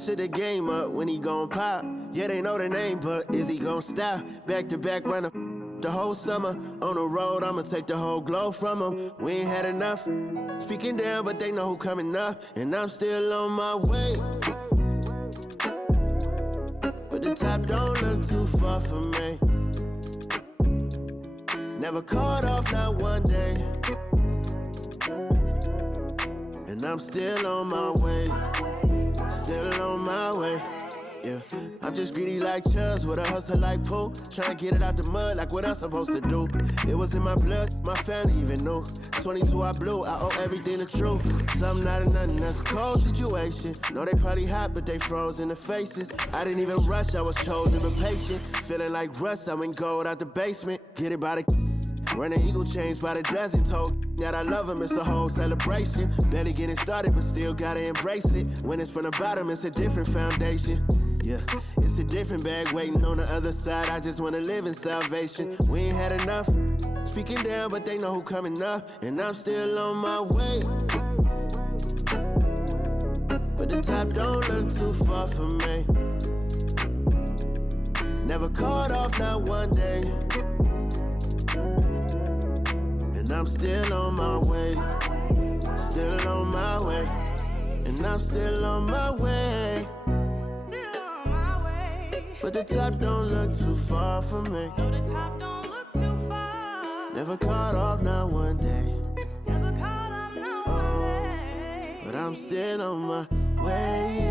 Shit the game up when he gon' pop. Yeah, they know the name, but is he gon' stop? Back to back runner the whole summer. On the road, I'ma take the whole glow from him. We ain't had enough. Speaking down, but they know who coming up. And I'm still on my way. But the top don't look too far for me. Never caught off, not one day. And I'm still on my way. Still on my way. Yeah, I'm just greedy like Chuz with a hustle like Pooh. Tryna get it out the mud like what else I'm supposed to do. It was in my blood, my family even knew. 22 I blew, I owe everything to truth. Something out of nothing, that's a cold situation. Know they probably hot, but they froze in the faces. I didn't even rush, I was chosen but patient. Feeling like Russ, I went gold out the basement. Get it by the running eagle chains by the dozen. Told that I love him, it's a whole celebration. Barely getting started, but still gotta embrace it. When it's from the bottom, it's a different foundation. Yeah, it's a different bag waiting on the other side. I just wanna live in salvation. We ain't had enough. Speaking down, but they know who coming up. And I'm still on my way. But the top don't look too far for me. Never caught off, not one day. And I'm still on my way. Still on my way. And I'm still on my way. But the top don't look too far for me. No, the top don't look too far. Never caught off, not one day. Never caught off, not one day. But I'm still on my way.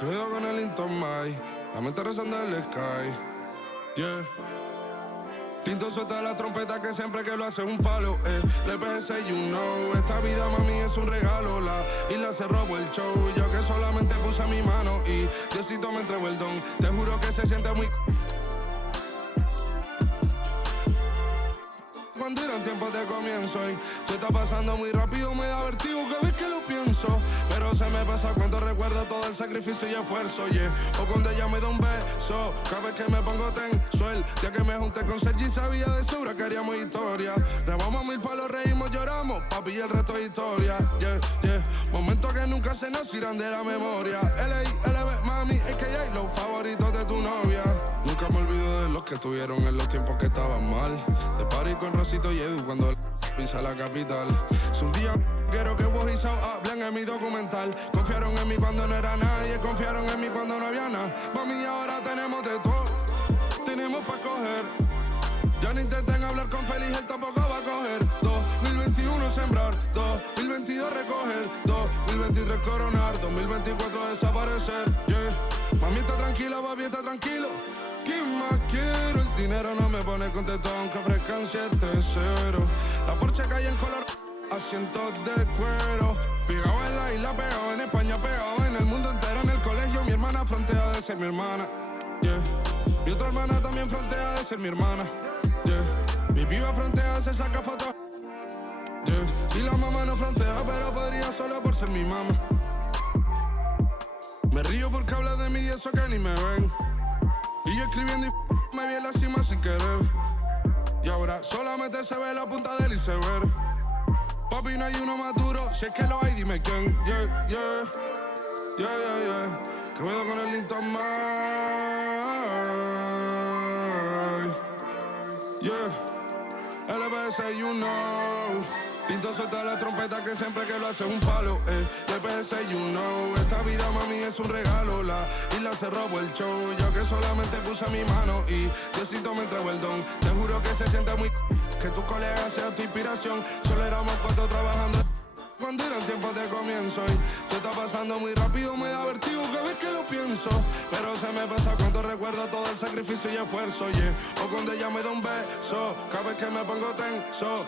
Cuidado con el Intomai, la mente rezando en el sky. Yeah. Tinto suelta la trompeta que siempre que lo hace es un palo, Le pensé, you know, esta vida mami es un regalo. La isla se robó el show, yo que solamente puse mi mano y Diosito me entregó el don. Te juro que se siente muy... Cuando eran tiempos de comienzo y te está pasando muy rápido, me da vertigo cada vez que lo pienso. Pero se me pasa cuando recuerdo todo el sacrificio y esfuerzo, yeah. O cuando ella me da un beso, cada vez que me pongo tenso. El día que me junté con Sergi sabía de sobra que haríamos historia. Remamos mil palos, reímos, lloramos, papi, y el resto es historia, yeah, yeah. Momentos que nunca se nos irán de la memoria. L.A.L.B. mami, a.k.a. los favoritos de tu novia. Nunca me olvido de los que estuvieron en los tiempos que estaban mal. De party con Rosito y Edu cuando pisa la capital. Es un día quiero que vos y Sao hablen en mi documental. Confiaron en mí cuando no era nadie, confiaron en mí cuando no había nada. Mami, ahora tenemos de todo, tenemos pa' coger. Ya no intenten hablar con Feliz, él tampoco va a coger. 2021 sembrar, 2022 recoger, 2023 coronar, 2024 desaparecer, yeah. Mami está tranquila, papi está tranquilo. ¿Qué más quiero? El dinero no me pone contento aunque ofrezcan 7-0. La Porsche cae en color, asientos de cuero. Pegado en la isla, pegado en España, pegado en el mundo entero. En el colegio mi hermana frontea de ser mi hermana, yeah. Mi otra hermana también frontea de ser mi hermana, yeah. Mi piba frontea, se saca fotos, yeah. Y la mamá no frontea, pero podría solo por ser mi mamá. Me río porque habla de mí y eso que ni me ven. Y yo escribiendo y me vi en la cima sin querer. Y ahora solamente se ve la punta del iceberg. Papi, no hay uno más duro, si es que lo hay, dime quién. Yeah, yeah, yeah, yeah, yeah. Que cuido con el Intomai. Yeah, LBS, you know. Pinto suelta la trompeta que siempre que lo hace es un palo, LBS, you know. Esta vida mami es un regalo. La isla se robó el show, yo que solamente puse mi mano y Diosito me entregó el don. Te juro que se siente muy... que tu colega sea tu inspiración. Solo éramos 4 trabajando cuando eran tiempos de comienzo y te está pasando muy rápido, me da vertigo cada vez que lo pienso. Pero se me pasa cuando recuerdo todo el sacrificio y esfuerzo, yeah. O cuando ella me da un beso, cada vez que me pongo tenso.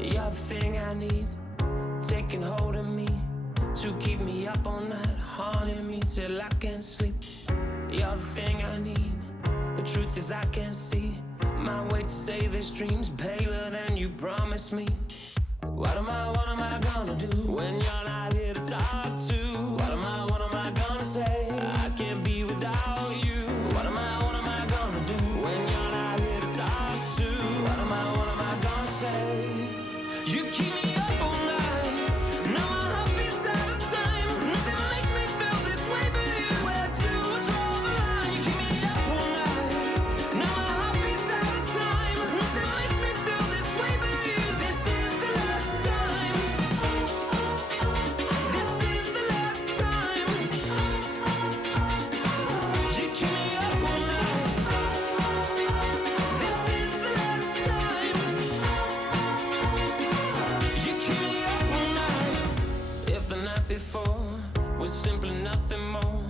You're the thing I need, taking hold of me, to keep me up all night, haunting me till I can't sleep. You're the thing I need, the truth is I can't see My way to say this dream's paler than you promised me. What am I gonna do when you're not here to talk to? What am I gonna say? I can't be without you. What am I gonna do when you're not here to talk to? What am I gonna say? You keep me up all night. Now my heart beats out of time. Nothing makes me feel this way but you. Where to draw the line? You keep me up all night. Now my heart beats out of time. Nothing makes me feel this way but you. This is the last time. This is the last time. You keep me up all night. This is the last time. You keep me up all night. If the night before was simply nothing more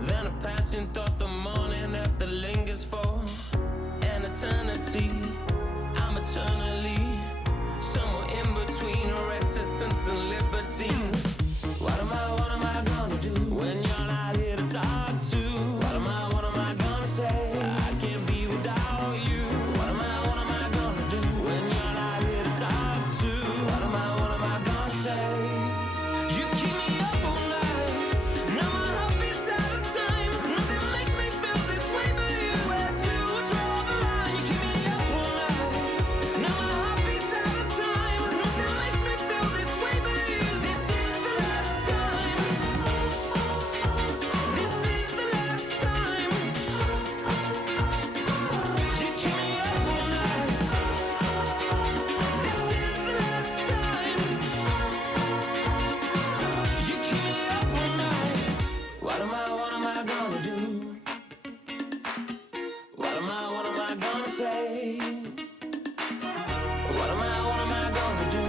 than a passing thought, the morning after lingers for an eternity. I'm eternally somewhere in between reticence and libertine. What am I gonna do when you're not here to talk to? What am I gonna say? I can't be without you. What am I gonna do when you're not here to talk to? What am I gonna say? You keep me up all night. Now my heart beats out of time. Nothing makes me feel this way but you. Where to draw the line? You keep me up all night. Now my heart beats out of time. Nothing makes me feel this way but you. This is the last time. This is the last time. You keep me up all night. This is the last time. You keep me up all night. What am I gonna do? What am I gonna say? What am I gonna do?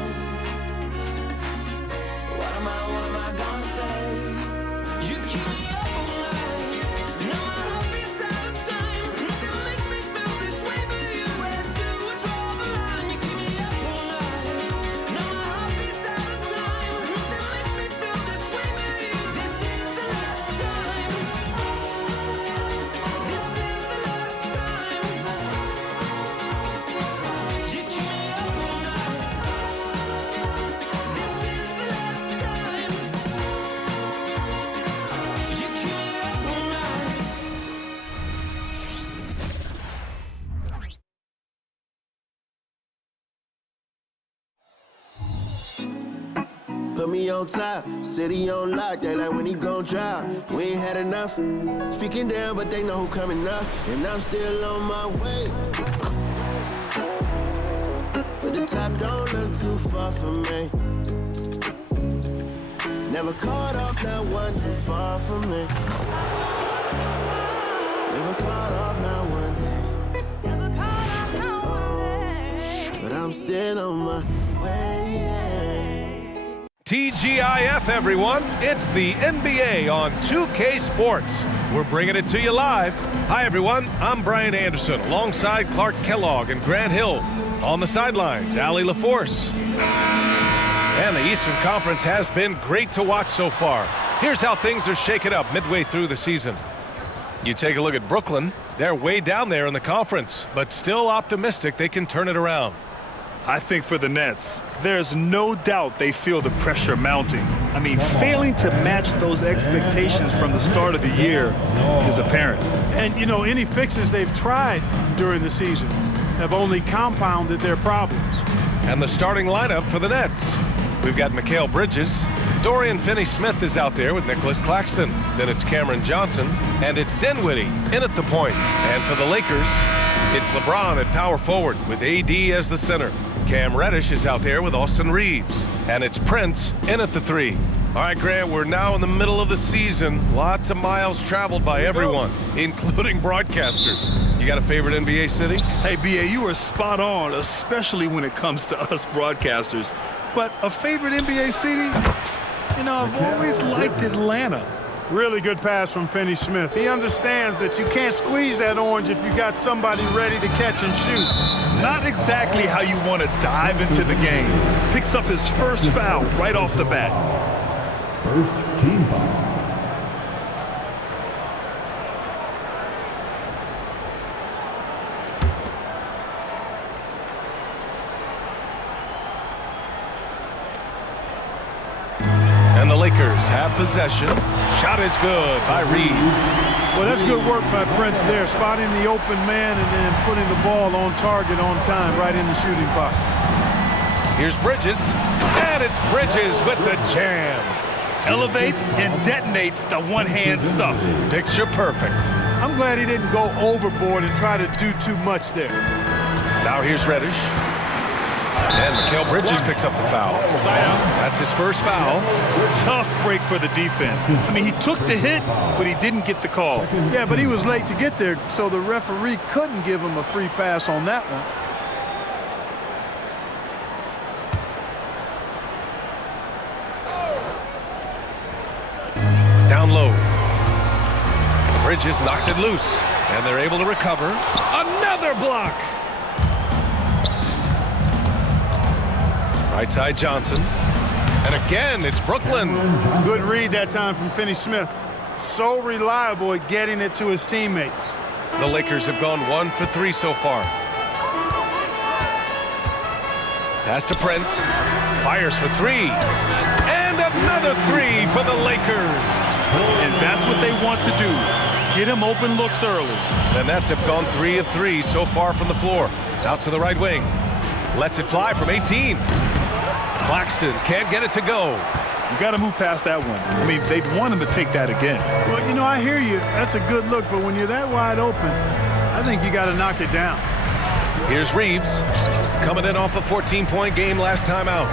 What am I gonna say? You keep me up all night. Now my heart beats out of time. Nothing makes me feel this way but you. Where to draw the line? You keep me up all night. Now my heart beats out of time. Nothing makes me feel this way but you. This is the last time. This is the last time. You keep me up all night. This is the last time. You keep me up all night. Put me on top, city on lock, they like when he gon' drop. We ain't had enough, speaking down, but they know who coming up. And I'm still on my way. But the top don't look too far from me. Never caught off, not one too far from me. Never caught off, not one day. Never caught up, no way. But I'm still on my way. TGIF, everyone. It's the NBA on 2K Sports. We're bringing it to you live. Hi, everyone. I'm Brian Anderson, alongside Clark Kellogg and Grant Hill. On the sidelines, Allie LaForce. And the Eastern Conference has been great to watch so far. Here's how things are shaking up midway through the season. You take a look at Brooklyn. They're way down there in the conference, but still optimistic they can turn it around. I think for the Nets, there's no doubt they feel the pressure mounting. I mean, failing to match those expectations from the start of the year is apparent. And, you know, any fixes they've tried during the season have only compounded their problems. And the starting lineup for the Nets. We've got Mikal Bridges. Dorian Finney-Smith is out there with Nicholas Claxton. Then it's Cameron Johnson. And it's Dinwiddie in at the point. And for the Lakers, it's LeBron at power forward with AD as the center. Cam Reddish is out there with Austin Reeves. And it's Prince in at the three. All right, Grant, we're now in the middle of the season. Lots of miles traveled by everyone, including broadcasters. You got a favorite NBA city? Hey, B.A., you are spot on, especially when it comes to us broadcasters. But a favorite NBA city? You know, I've always liked Atlanta. Really good pass from Finley-Smith. He understands that you can't squeeze that orange if you got somebody ready to catch and shoot. Not exactly how you want to dive into the game. Picks up his first foul right off the bat. First team foul. Lakers have possession. Shot is good by Reeves. Well, that's good work by Prince there, spotting the open man and then putting the ball on target on time right in the shooting pocket. Here's Bridges, and it's Bridges with the jam. Elevates and detonates the one-hand stuff. Picture perfect. I'm glad he didn't go overboard and try to do too much there. Now here's Reddish. And Mikal Bridges picks up the foul. That's his first foul. Tough break for the defense. I mean, he took the hit, but he didn't get the call. Yeah, but he was late to get there, so the referee couldn't give him a free pass on that one. Down low. Bridges knocks it loose, and they're able to recover. Another block. Right side Johnson. And again, it's Brooklyn. Good read that time from Finley-Smith. So reliable at getting it to his teammates. The Lakers have gone 1 for 3 so far. Pass to Prince. Fires for 3. And another 3 for the Lakers. And that's what they want to do. Get him open looks early. The Nets have gone 3 of 3 so far from the floor. Out to the right wing. Lets it fly from 18. Claxton can't get it to go. You got to move past that one. I mean, they'd want him to take that again. Well, you know, I hear you. That's a good look, but when you're that wide open, I think you got to knock it down. Here's Reeves, coming in off a 14-point game last time out.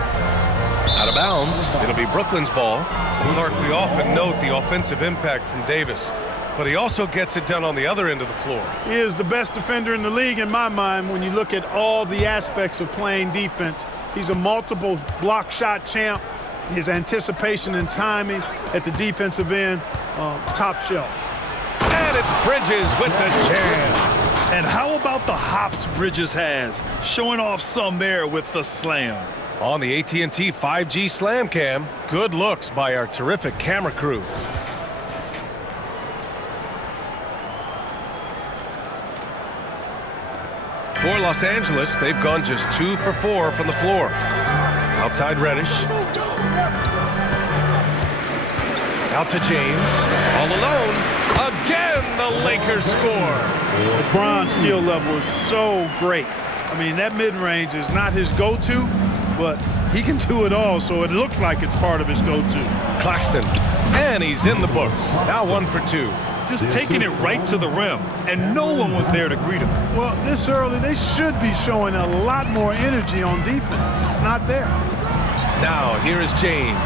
Out of bounds, it'll be Brooklyn's ball. Clark, we often note the offensive impact from Davis, but he also gets it done on the other end of the floor. He is the best defender in the league in my mind when you look at all the aspects of playing defense. He's a multiple block shot champ. His anticipation and timing at the defensive end, top shelf. And it's Bridges with the jam. And how about the hops Bridges has? Showing off some there with the slam. On the AT&T 5G Slam Cam, good looks by our terrific camera crew. For Los Angeles, they've gone just 2 for 4 from the floor. Outside Reddish. Out to James. All alone. Again, the Lakers score. LeBron's steal level is so great. I mean, that mid-range is not his go-to, but he can do it all, so it looks like it's part of his go-to. Claxton. And he's in the books. Now 1 for 2. Just taking it right to the rim, and no one was there to greet him. Well, this early, they should be showing a lot more energy on defense. It's not there. Now, here is James.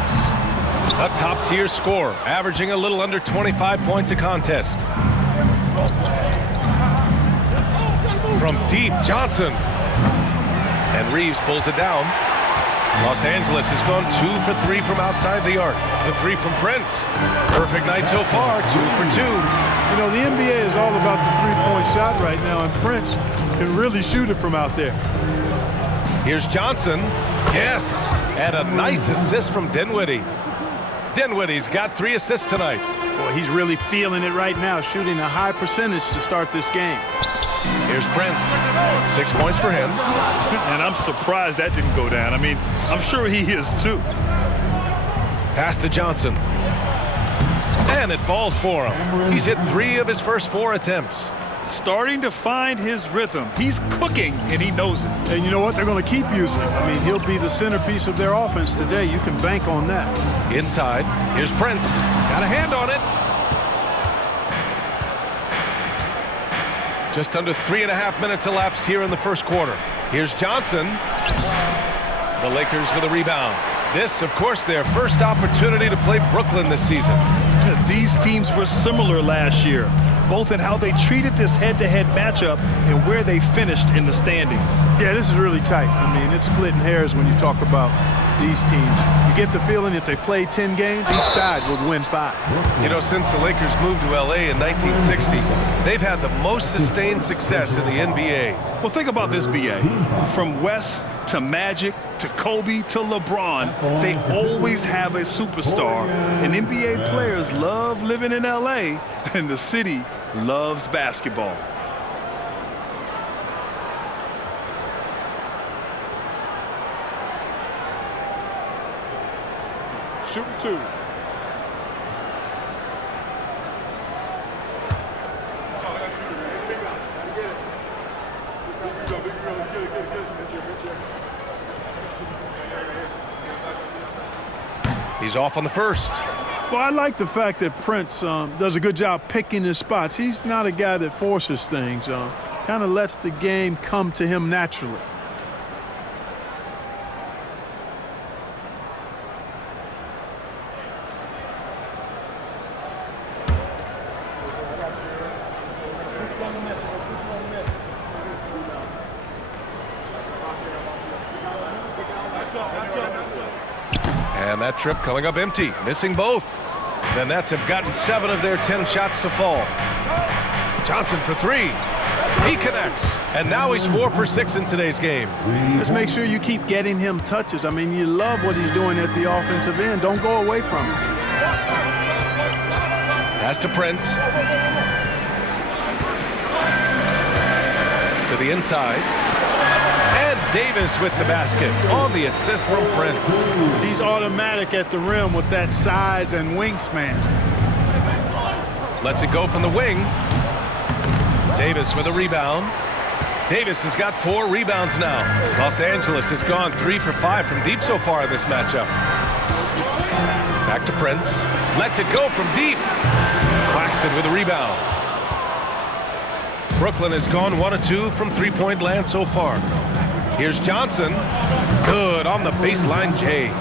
A top-tier scorer, averaging a little under 25 points a contest. From deep, Johnson. And Reeves pulls it down. Los Angeles has gone 2 for 3 from outside the arc. The 3 from Prince. Perfect night so far, 2 for 2. You know, the NBA is all about the three-point shot right now, and Prince can really shoot it from out there. Here's Johnson. Yes, and a nice assist from Dinwiddie. Dinwiddie's got 3 assists tonight. Boy, he's really feeling it right now, shooting a high percentage to start this game. Here's Prince. 6 points for him. And I'm surprised that didn't go down. I mean, I'm sure he is too. Pass to Johnson. And it falls for him. He's hit 3 of his first 4 attempts. Starting to find his rhythm. He's cooking, and he knows it. And you know what? They're going to keep using him. I mean, he'll be the centerpiece of their offense today. You can bank on that. Inside, here's Prince. Got a hand on it. Just under 3.5 minutes elapsed here in the first quarter. Here's Johnson. The Lakers with a rebound. This, of course, their first opportunity to play Brooklyn this season. These teams were similar last year, both in how they treated this head-to-head matchup and where they finished in the standings. Yeah, this is really tight. I mean, it's splitting hairs when you talk about these teams. You get the feeling if they play 10 games, each side would win 5. You know, since the Lakers moved to L.A. in 1960, they've had the most sustained success in the NBA. Well, think about this, B.A. From West to Magic to Kobe to LeBron, they always have a superstar. And NBA players love living in L.A., and the city loves basketball. Shooting 2. He's off on the first. Well, I like the fact that Prince does a good job picking his spots. He's not a guy that forces things. Kind of lets the game come to him naturally. And that trip coming up empty, missing both. The Nets have gotten 7 of their 10 shots to fall. Johnson for 3. He connects. And now he's 4 for 6 in today's game. Just make sure you keep getting him touches. I mean, you love what he's doing at the offensive end. Don't go away from him. Pass to Prince. To the inside. And Davis with the basket on the assist from Prince. He's automatic at the rim with that size and wingspan. Lets it go from the wing. Davis with a rebound. Davis has got 4 rebounds now. Los Angeles has gone 3 for 5 from deep so far in this matchup. Back to Prince. Lets it go from deep. Claxton with a rebound. Brooklyn has gone 1 of 2 from three-point land so far. Here's Johnson. Good on the baseline J.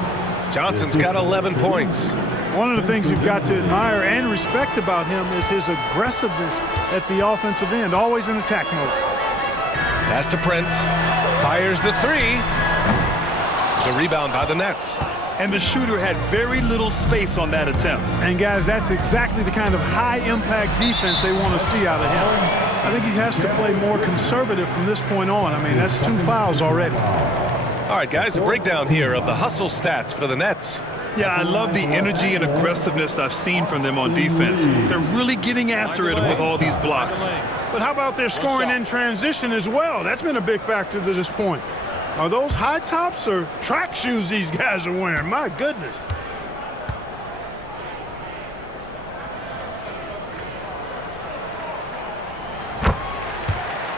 Johnson's got 11 points. One of the things you've got to admire and respect about him is his aggressiveness at the offensive end, always in attack mode. Pass to Prince. Fires the 3. The rebound by the Nets. And the shooter had very little space on that attempt. And guys, that's exactly the kind of high-impact defense they want to see out of him. I think he has to play more conservative from this point on. I mean, that's 2 fouls already. All right, guys, a breakdown here of the hustle stats for the Nets. Yeah, I love the energy and aggressiveness I've seen from them on defense. They're really getting after it with all these blocks. But how about their scoring in transition as well? That's been a big factor to this point. Are those high tops or track shoes these guys are wearing? My goodness.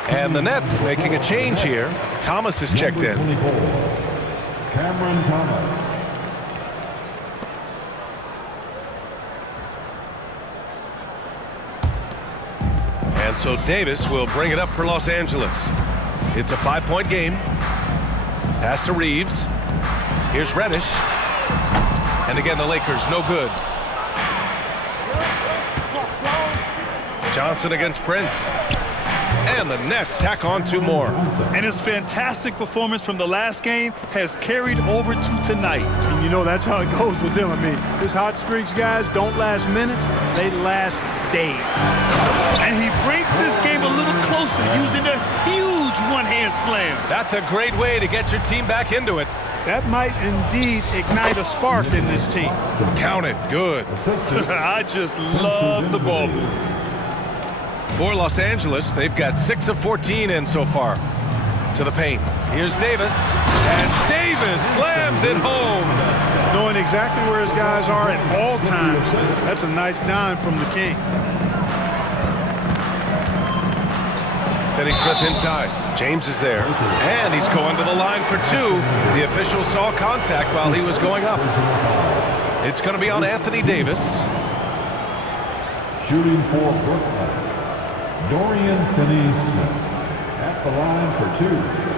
And the Nets making a change here. Thomas has checked in. Cameron Thomas. And so Davis will bring it up for Los Angeles. It's a 5-point game. Pass to Reeves. Here's Reddish. And again, the Lakers, no good. Johnson against Prince. And the Nets tack on 2 more. And his fantastic performance from the last game has carried over to tonight. And you know that's how it goes with him. I mean, his hot streaks, guys, don't last minutes. They last days. And he brings this game a little closer using a huge one-hand slam. That's a great way to get your team back into it. That might indeed ignite a spark in this team. Count it. Good. I just love the ball movement. For Los Angeles, they've got 6 of 14 in so far. To the paint. Here's Davis. And Davis slams it home. Knowing exactly where his guys are at all times. That's a nice dime from the King. Finley-Smith inside. James is there. And he's going to the line for 2. The official saw contact while he was going up. It's going to be on Anthony Davis. Shooting for Brooklyn, Dorian Finley-Smith at the line for 2.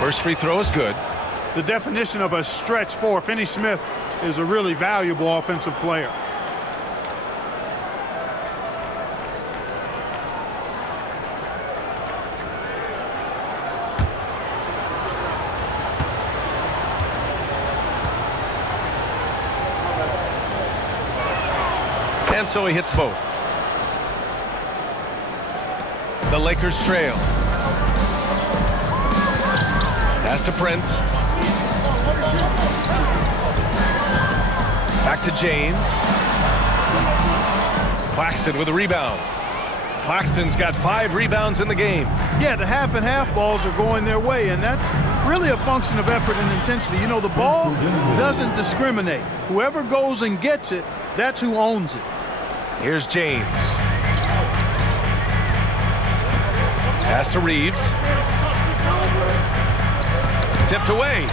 First free throw is good. The definition of a stretch 4. Finney-Smith is a really valuable offensive player. And so he hits both. The Lakers trail. Pass to Prince. Back to James. Claxton with a rebound. Claxton's got 5 rebounds in the game. Yeah, the half and half balls are going their way, and that's really a function of effort and intensity. You know, the ball doesn't discriminate. Whoever goes and gets it, that's who owns it. Here's James. Pass to Reeves. Tipped away.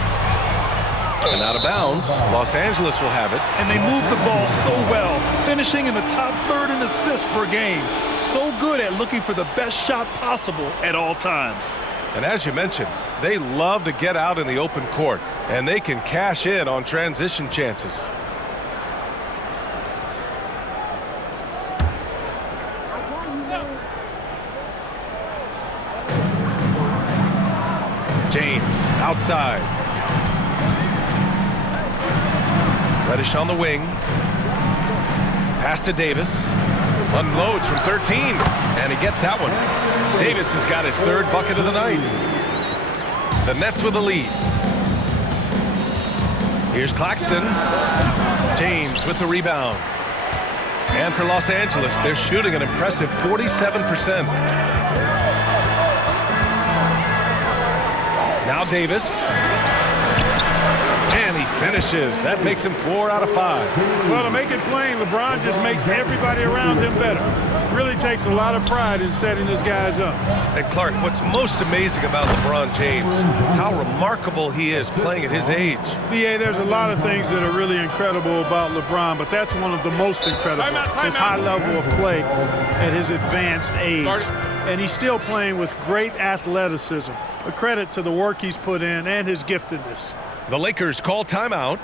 And out of bounds. Los Angeles will have it. And they moved the ball so well, finishing in the top third in assists per game. So good at looking for the best shot possible at all times. And as you mentioned, they love to get out in the open court, and they can cash in on transition chances. James outside. Reddish on the wing. Pass to Davis. Unloads from 13, and he gets that one. Davis has got his 3rd bucket of the night. The Nets with the lead. Here's Claxton. James with the rebound. And for Los Angeles, they're shooting an impressive 47%. Now Davis. And he finishes. That makes him 4 out of 5. Well, to make it plain, LeBron just makes everybody around him better. Really takes a lot of pride in setting his guys up. And Clark, what's most amazing about LeBron James, how remarkable he is playing at his age. BA, there's a lot of things that are really incredible about LeBron, but that's one of the most incredible. His high level of play at his advanced age. And he's still playing with great athleticism. A credit to the work he's put in and his giftedness. The Lakers call timeout.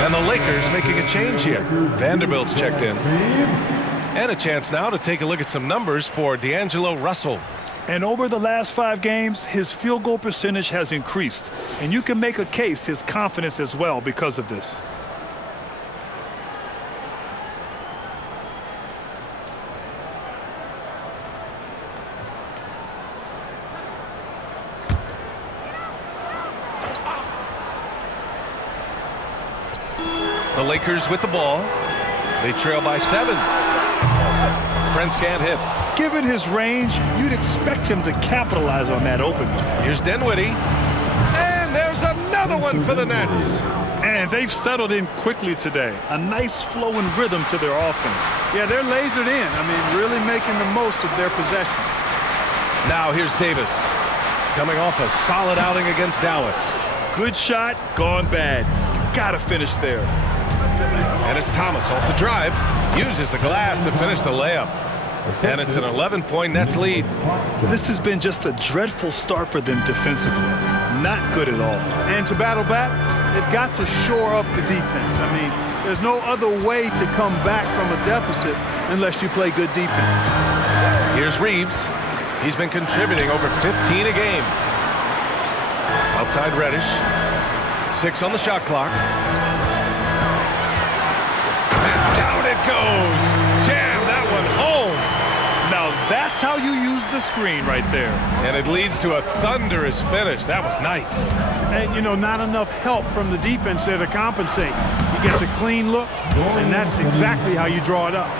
And the Lakers making a change here. Vanderbilt's checked in. And a chance now to take a look at some numbers for D'Angelo Russell. And over the last 5 games, his field goal percentage has increased. And you can make a case his confidence as well because of this. The Lakers with the ball. They trail by 7. Prince can't hit. Given his range, you'd expect him to capitalize on that opening. Here's Dinwiddie. And there's another one for the Nets. And they've settled in quickly today. A nice flow and rhythm to their offense. Yeah, they're lasered in. I mean, really making the most of their possession. Now here's Davis. Coming off a solid outing against Dallas. Good shot, gone bad. Gotta finish there. And it's Thomas off the drive. Uses the glass to finish the layup. And it's an 11-point Nets lead. This has been just a dreadful start for them defensively. Not good at all. And to battle back, they've got to shore up the defense. I mean, there's no other way to come back from a deficit unless you play good defense. Here's Reeves. He's been contributing over 15 a game. Outside Reddish. 6 on the shot clock. And down it goes. Jam that That's how you use the screen right there. And it leads to a thunderous finish. That was nice. And, you know, not enough help from the defense there to compensate. He gets a clean look, and that's exactly how you draw it up.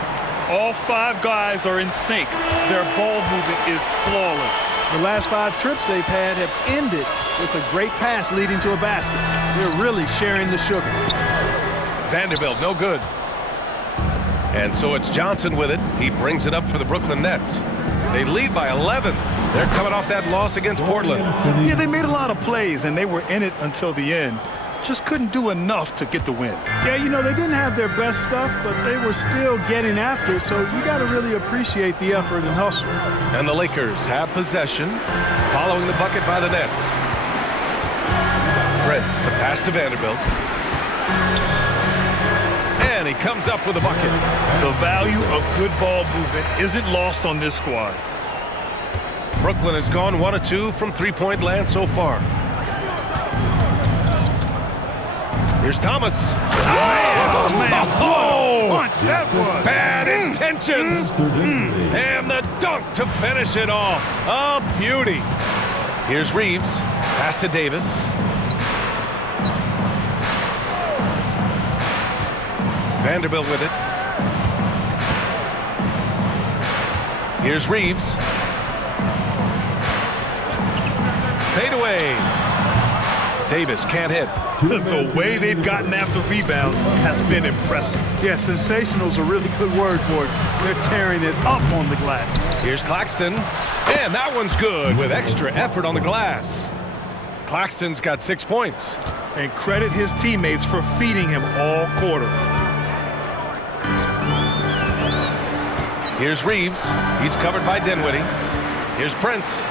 All 5 guys are in sync. Their ball movement is flawless. The last 5 trips they've had have ended with a great pass leading to a basket. They're really sharing the sugar. Vanderbilt, no good. And so it's Johnson with it. He brings it up for the Brooklyn Nets. They lead by 11. They're coming off that loss against Portland. Yeah, they made a lot of plays, and they were in it until the end. Just couldn't do enough to get the win. Yeah, you know, they didn't have their best stuff, but they were still getting after it, so you got to really appreciate the effort and hustle. And the Lakers have possession, following the bucket by the Nets. Prince, the pass to Vanderbilt. And he comes up with a bucket. The value of good ball movement isn't lost on this squad. Brooklyn has gone 1 of 2 from three-point land so far. Here's Thomas. Oh, man. Oh, Punch, that was. bad intentions. And the dunk to finish it off. A beauty. Here's Reeves. Pass to Davis. Vanderbilt with it. Here's Reeves. Fade away. Davis can't hit. The way they've gotten after rebounds has been impressive. Yeah, sensational is a really good word for it. They're tearing it up on the glass. Here's Claxton. And that one's good with extra effort on the glass. Claxton's got 6 points. And credit his teammates for feeding him all quarter. Here's Reeves. He's covered by Dinwiddie. Here's Prince.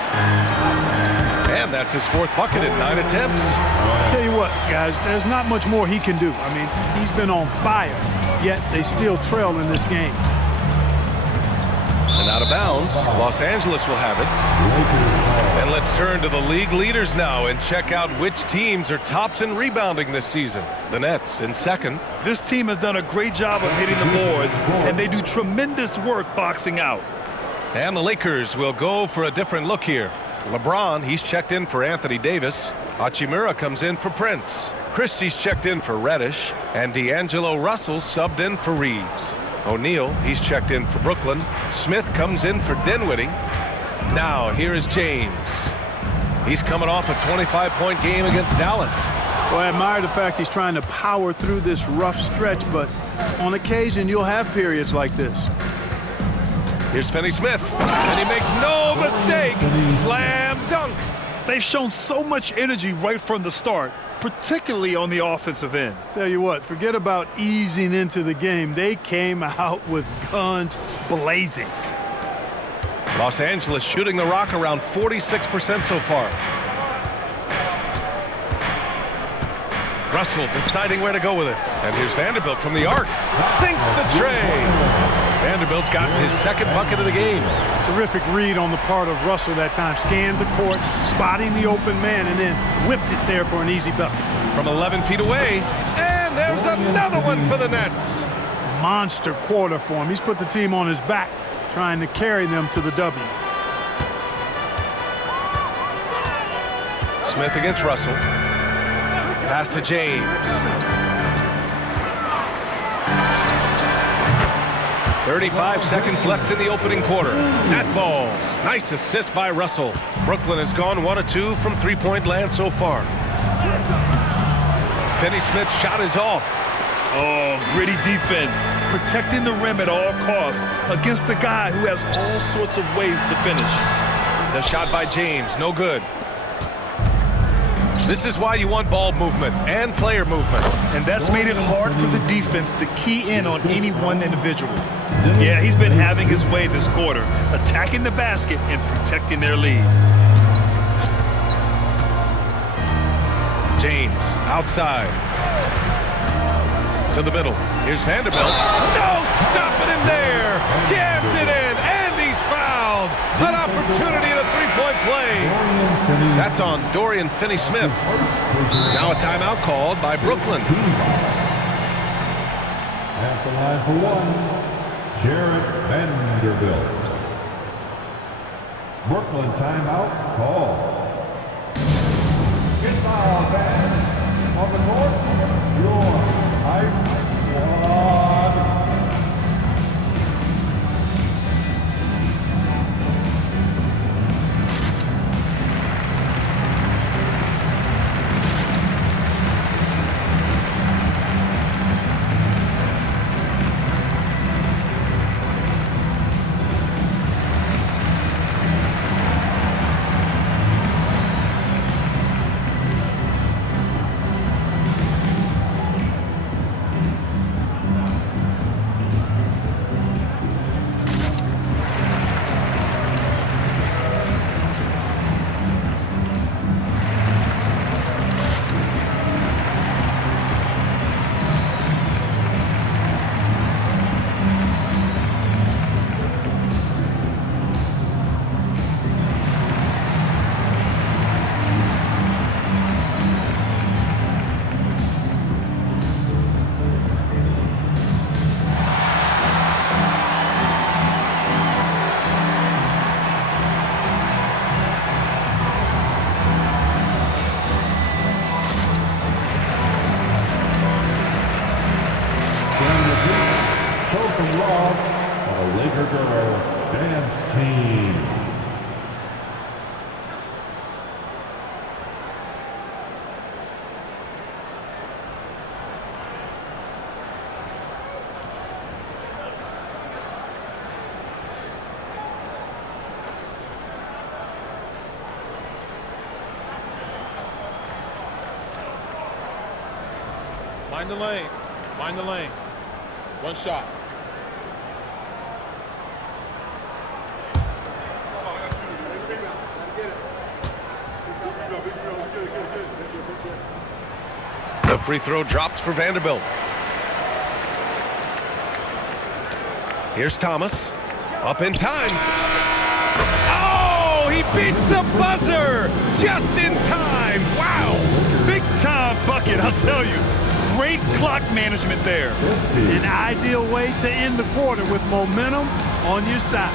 And that's his 4th bucket in 9 attempts. I'll tell you what, guys, there's not much more he can do. I mean, he's been on fire, yet they still trail in this game. And out of bounds, Los Angeles will have it. And let's turn to the league leaders now and check out which teams are tops in rebounding this season. The Nets in 2nd. This team has done a great job of hitting the boards, and they do tremendous work boxing out. And the Lakers will go for a different look here. LeBron, he's checked in for Anthony Davis. Hachimura comes in for Prince. Christie's checked in for Reddish. And D'Angelo Russell subbed in for Reeves. O'Neal, he's checked in for Brooklyn. Smith comes in for Dinwiddie. Now, here is James. He's coming off a 25-point game against Dallas. Well, I admire the fact he's trying to power through this rough stretch, but on occasion, you'll have periods like this. Here's Finley-Smith, and he makes no mistake. Slam dunk. They've shown so much energy right from the start, particularly on the offensive end. Tell you what, forget about easing into the game. They came out with guns blazing. Los Angeles shooting the rock around 46% so far. Russell deciding where to go with it. And here's Vanderbilt from the arc. Sinks the tray. Vanderbilt's gotten his 2nd bucket of the game. Terrific read on the part of Russell that time. Scanned the court, spotting the open man, and then whipped it there for an easy bucket. From 11 feet away. And there's another one for the Nets. Monster quarter for him. He's put the team on his back, trying to carry them to the W. Smith against Russell. Pass to James. "35 seconds left in the opening quarter. That falls. Nice assist by Russell. Brooklyn has gone 1 of 2 from three-point land so far. Finney-Smith's shot is off. Oh, gritty defense, protecting the rim at all costs against a guy who has all sorts of ways to finish. The shot by James, no good. This is why you want ball movement and player movement. And that's made it hard for the defense to key in on any one individual. Yeah, he's been having his way this quarter, attacking the basket and protecting their lead. James, outside. To the middle. Here's Vanderbilt. No, stopping him there. Jams it in, and he's fouled. An opportunity at a three-point play. That's on Dorian Finney-Smith. Now a timeout called by Brooklyn. At the line for 1, Jarrett Vanderbilt. Brooklyn timeout call. Get foul, fans. On the court, your Ice Squad. Laker girls dance team. Mind the lanes. Mind the lanes. One shot. The free throw drops for Vanderbilt. Here's Thomas. Up in time. Oh, he beats the buzzer just in time. Wow. Big time bucket, I'll tell you. Great clock management there. An ideal way to end the quarter with momentum on your side.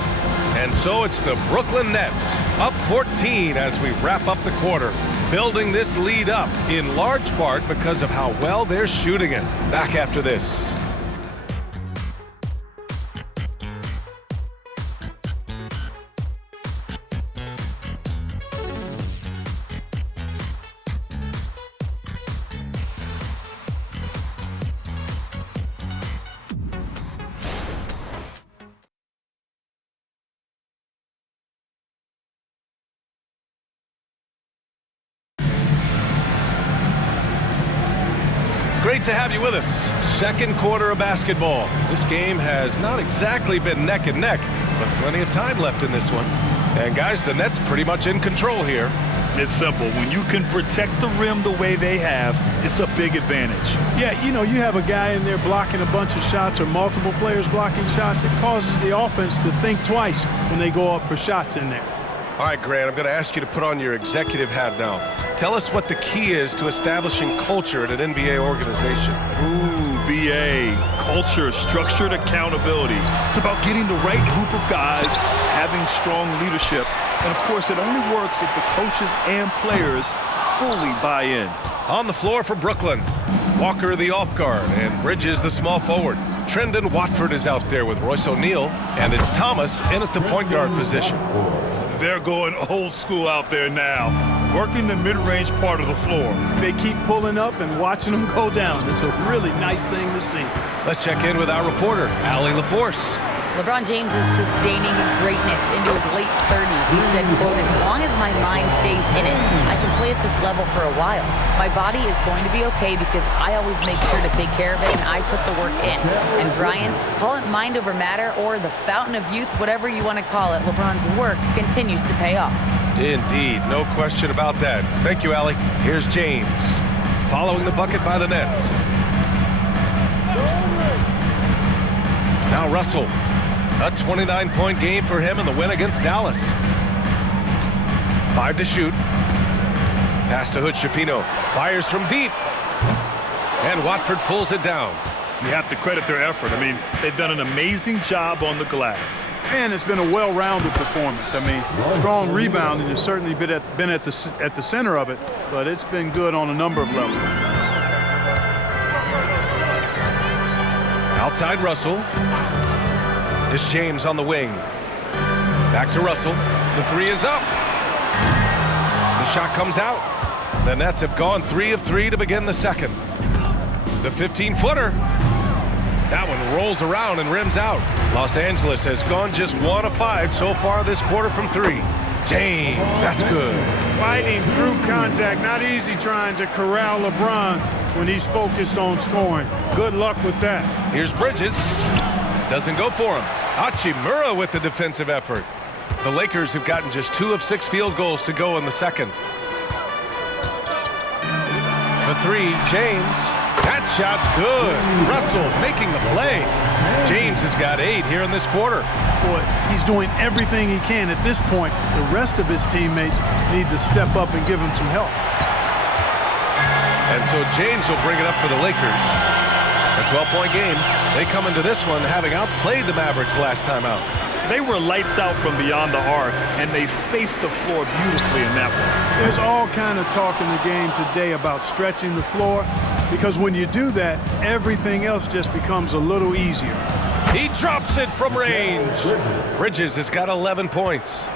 And so it's the Brooklyn Nets up 14 as we wrap up the quarter, building this lead up in large part because of how well they're shooting it. Back after this. Great to have you with us. Second quarter of basketball. This game has not exactly been neck and neck, but plenty of time left in this one. And guys, the Nets pretty much in control here. It's simple. When you can protect the rim the way they have, it's a big advantage. Yeah, you know, you have a guy in there blocking a bunch of shots or multiple players blocking shots. It causes the offense to think twice when they go up for shots in there. All right, Grant, I'm going to ask you to put on your executive hat now. Tell us what the key is to establishing culture at an NBA organization. Ooh, BA. Culture, structured accountability. It's about getting the right group of guys, having strong leadership. And, of course, it only works if the coaches and players fully buy in. On the floor for Brooklyn, Walker the off guard and Bridges the small forward. Trendon Watford is out there with Royce O'Neal, and it's Thomas in at the point guard position. They're going old school out there now, working the mid-range part of the floor. They keep pulling up and watching them go down. It's a really nice thing to see. Let's check in with our reporter, Allie LaForce. LeBron James is sustaining greatness into his late 30s. He said, quote, "As long as my mind stays in it, I can play at this level for a while. My body is going to be okay because I always make sure to take care of it and I put the work in." And Brian, call it mind over matter or the fountain of youth, whatever you want to call it, LeBron's work continues to pay off. Indeed, no question about that. Thank you, Allie. Here's James, following the bucket by the Nets. Now Russell. A 29-point game for him in the win against Dallas. 5 to shoot. Pass to Hood Schifino. Fires from deep. And Watford pulls it down. You have to credit their effort. I mean, they've done an amazing job on the glass. And it's been a well-rounded performance. I mean, strong rebounding has certainly been at the center of it, but it's been good on a number of levels. Outside Russell. It's James on the wing. Back to Russell. The three is up. The shot comes out. The Nets have gone 3 of 3 to begin the second. The 15-footer. That one rolls around and rims out. Los Angeles has gone just 1 of 5 so far this quarter from 3. James, that's good. Fighting through contact, not easy trying to corral LeBron when he's focused on scoring. Good luck with that. Here's Bridges. Doesn't go for him. Hachimura with the defensive effort. The Lakers have gotten just 2 of 6 field goals to go in the second. The 3, James. That shot's good. Russell making the play. James has got 8 here in this quarter. Boy, he's doing everything he can at this point. The rest of his teammates need to step up and give him some help. And so James will bring it up for the Lakers. A 12-point game. They come into this one having outplayed the Mavericks last time out. They were lights out from beyond the arc, and they spaced the floor beautifully in that one. There's all kind of talk in the game today about stretching the floor, because when you do that, everything else just becomes a little easier. He drops it from range. Bridges has got 11 points.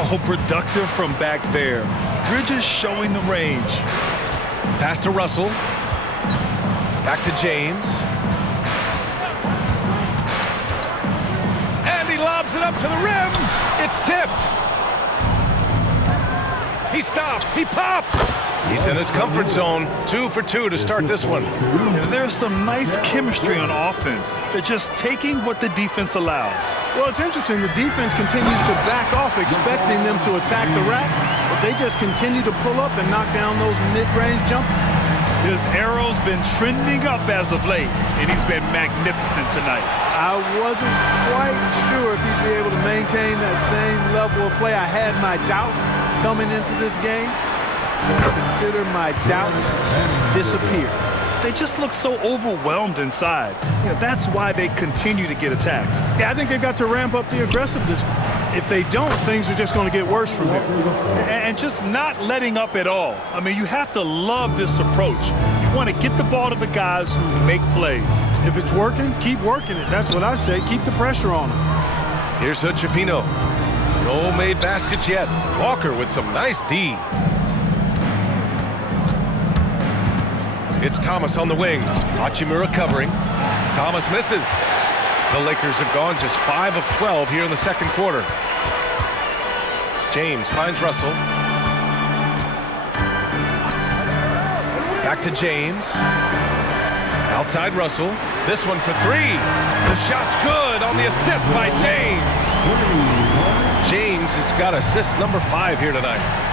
Oh, productive from back there. Bridges showing the range. Pass to Russell. Back to James. And he lobs it up to the rim. It's tipped. He stops. He pops. He's in his comfort zone. 2 for 2 to start this one. There's some nice chemistry on offense. They're just taking what the defense allows. Well, it's interesting. The defense continues to back off, expecting them to attack the rack, but they just continue to pull up and knock down those mid-range jumpers. His arrow's been trending up as of late, and he's been magnificent tonight. I wasn't quite sure if he'd be able to maintain that same level of play. I had my doubts coming into this game. Consider my doubts disappear. They just look so overwhelmed inside. Yeah, that's why they continue to get attacked. Yeah, I think they've got to ramp up the aggressiveness. If they don't, things are just going to get worse from here. And just not letting up at all. I mean, you have to love this approach. You want to get the ball to the guys who make plays. If it's working, keep working it. That's what I say. Keep the pressure on them. Here's Hood-Schifino. No made baskets yet. Walker with some nice D. It's Thomas on the wing. Hachimura covering. Thomas misses. The Lakers have gone just 5 of 12 here in the second quarter. James finds Russell. Back to James. Outside Russell. This one for 3. The shot's good on the assist by James. James has got assist number 5 here tonight.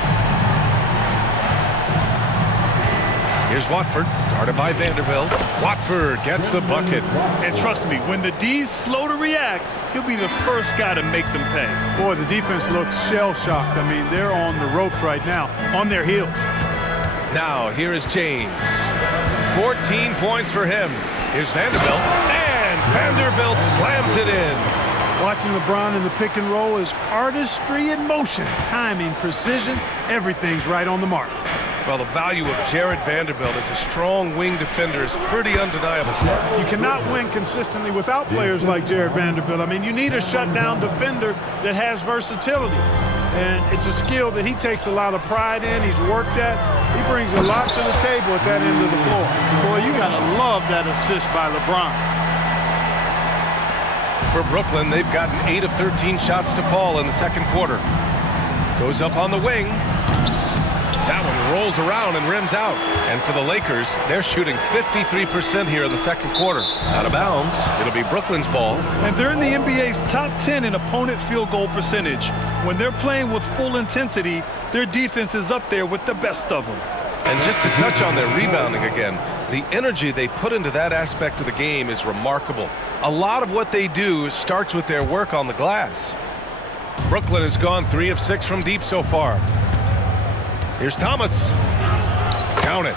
Here's Watford, guarded by Vanderbilt. Watford gets the bucket. And trust me, when the D's slow to react, he'll be the first guy to make them pay. Boy, the defense looks shell-shocked. I mean, they're on the ropes right now, on their heels. Now, here is James. 14 points for him. Here's Vanderbilt, and Vanderbilt slams it in. Watching LeBron in the pick and roll is artistry in motion. Timing, precision, everything's right on the mark. Well, the value of Jared Vanderbilt as a strong wing defender is pretty undeniable. You cannot win consistently without players like Jared Vanderbilt. I mean, you need a shutdown defender that has versatility. And it's a skill that he takes a lot of pride in. He's worked at. He brings a lot to the table at that end of the floor. Boy, you got to love that assist by LeBron. For Brooklyn, they've gotten 8 of 13 shots to fall in the second quarter. Goes up on the wing. That one rolls around and rims out. And for the Lakers, they're shooting 53% here in the second quarter. Out of bounds, it'll be Brooklyn's ball. And they're in the NBA's top 10 in opponent field goal percentage. When they're playing with full intensity, their defense is up there with the best of them. And just to touch on their rebounding again, the energy they put into that aspect of the game is remarkable. A lot of what they do starts with their work on the glass. Brooklyn has gone 3 of 6 from deep so far. Here's Thomas. Count it.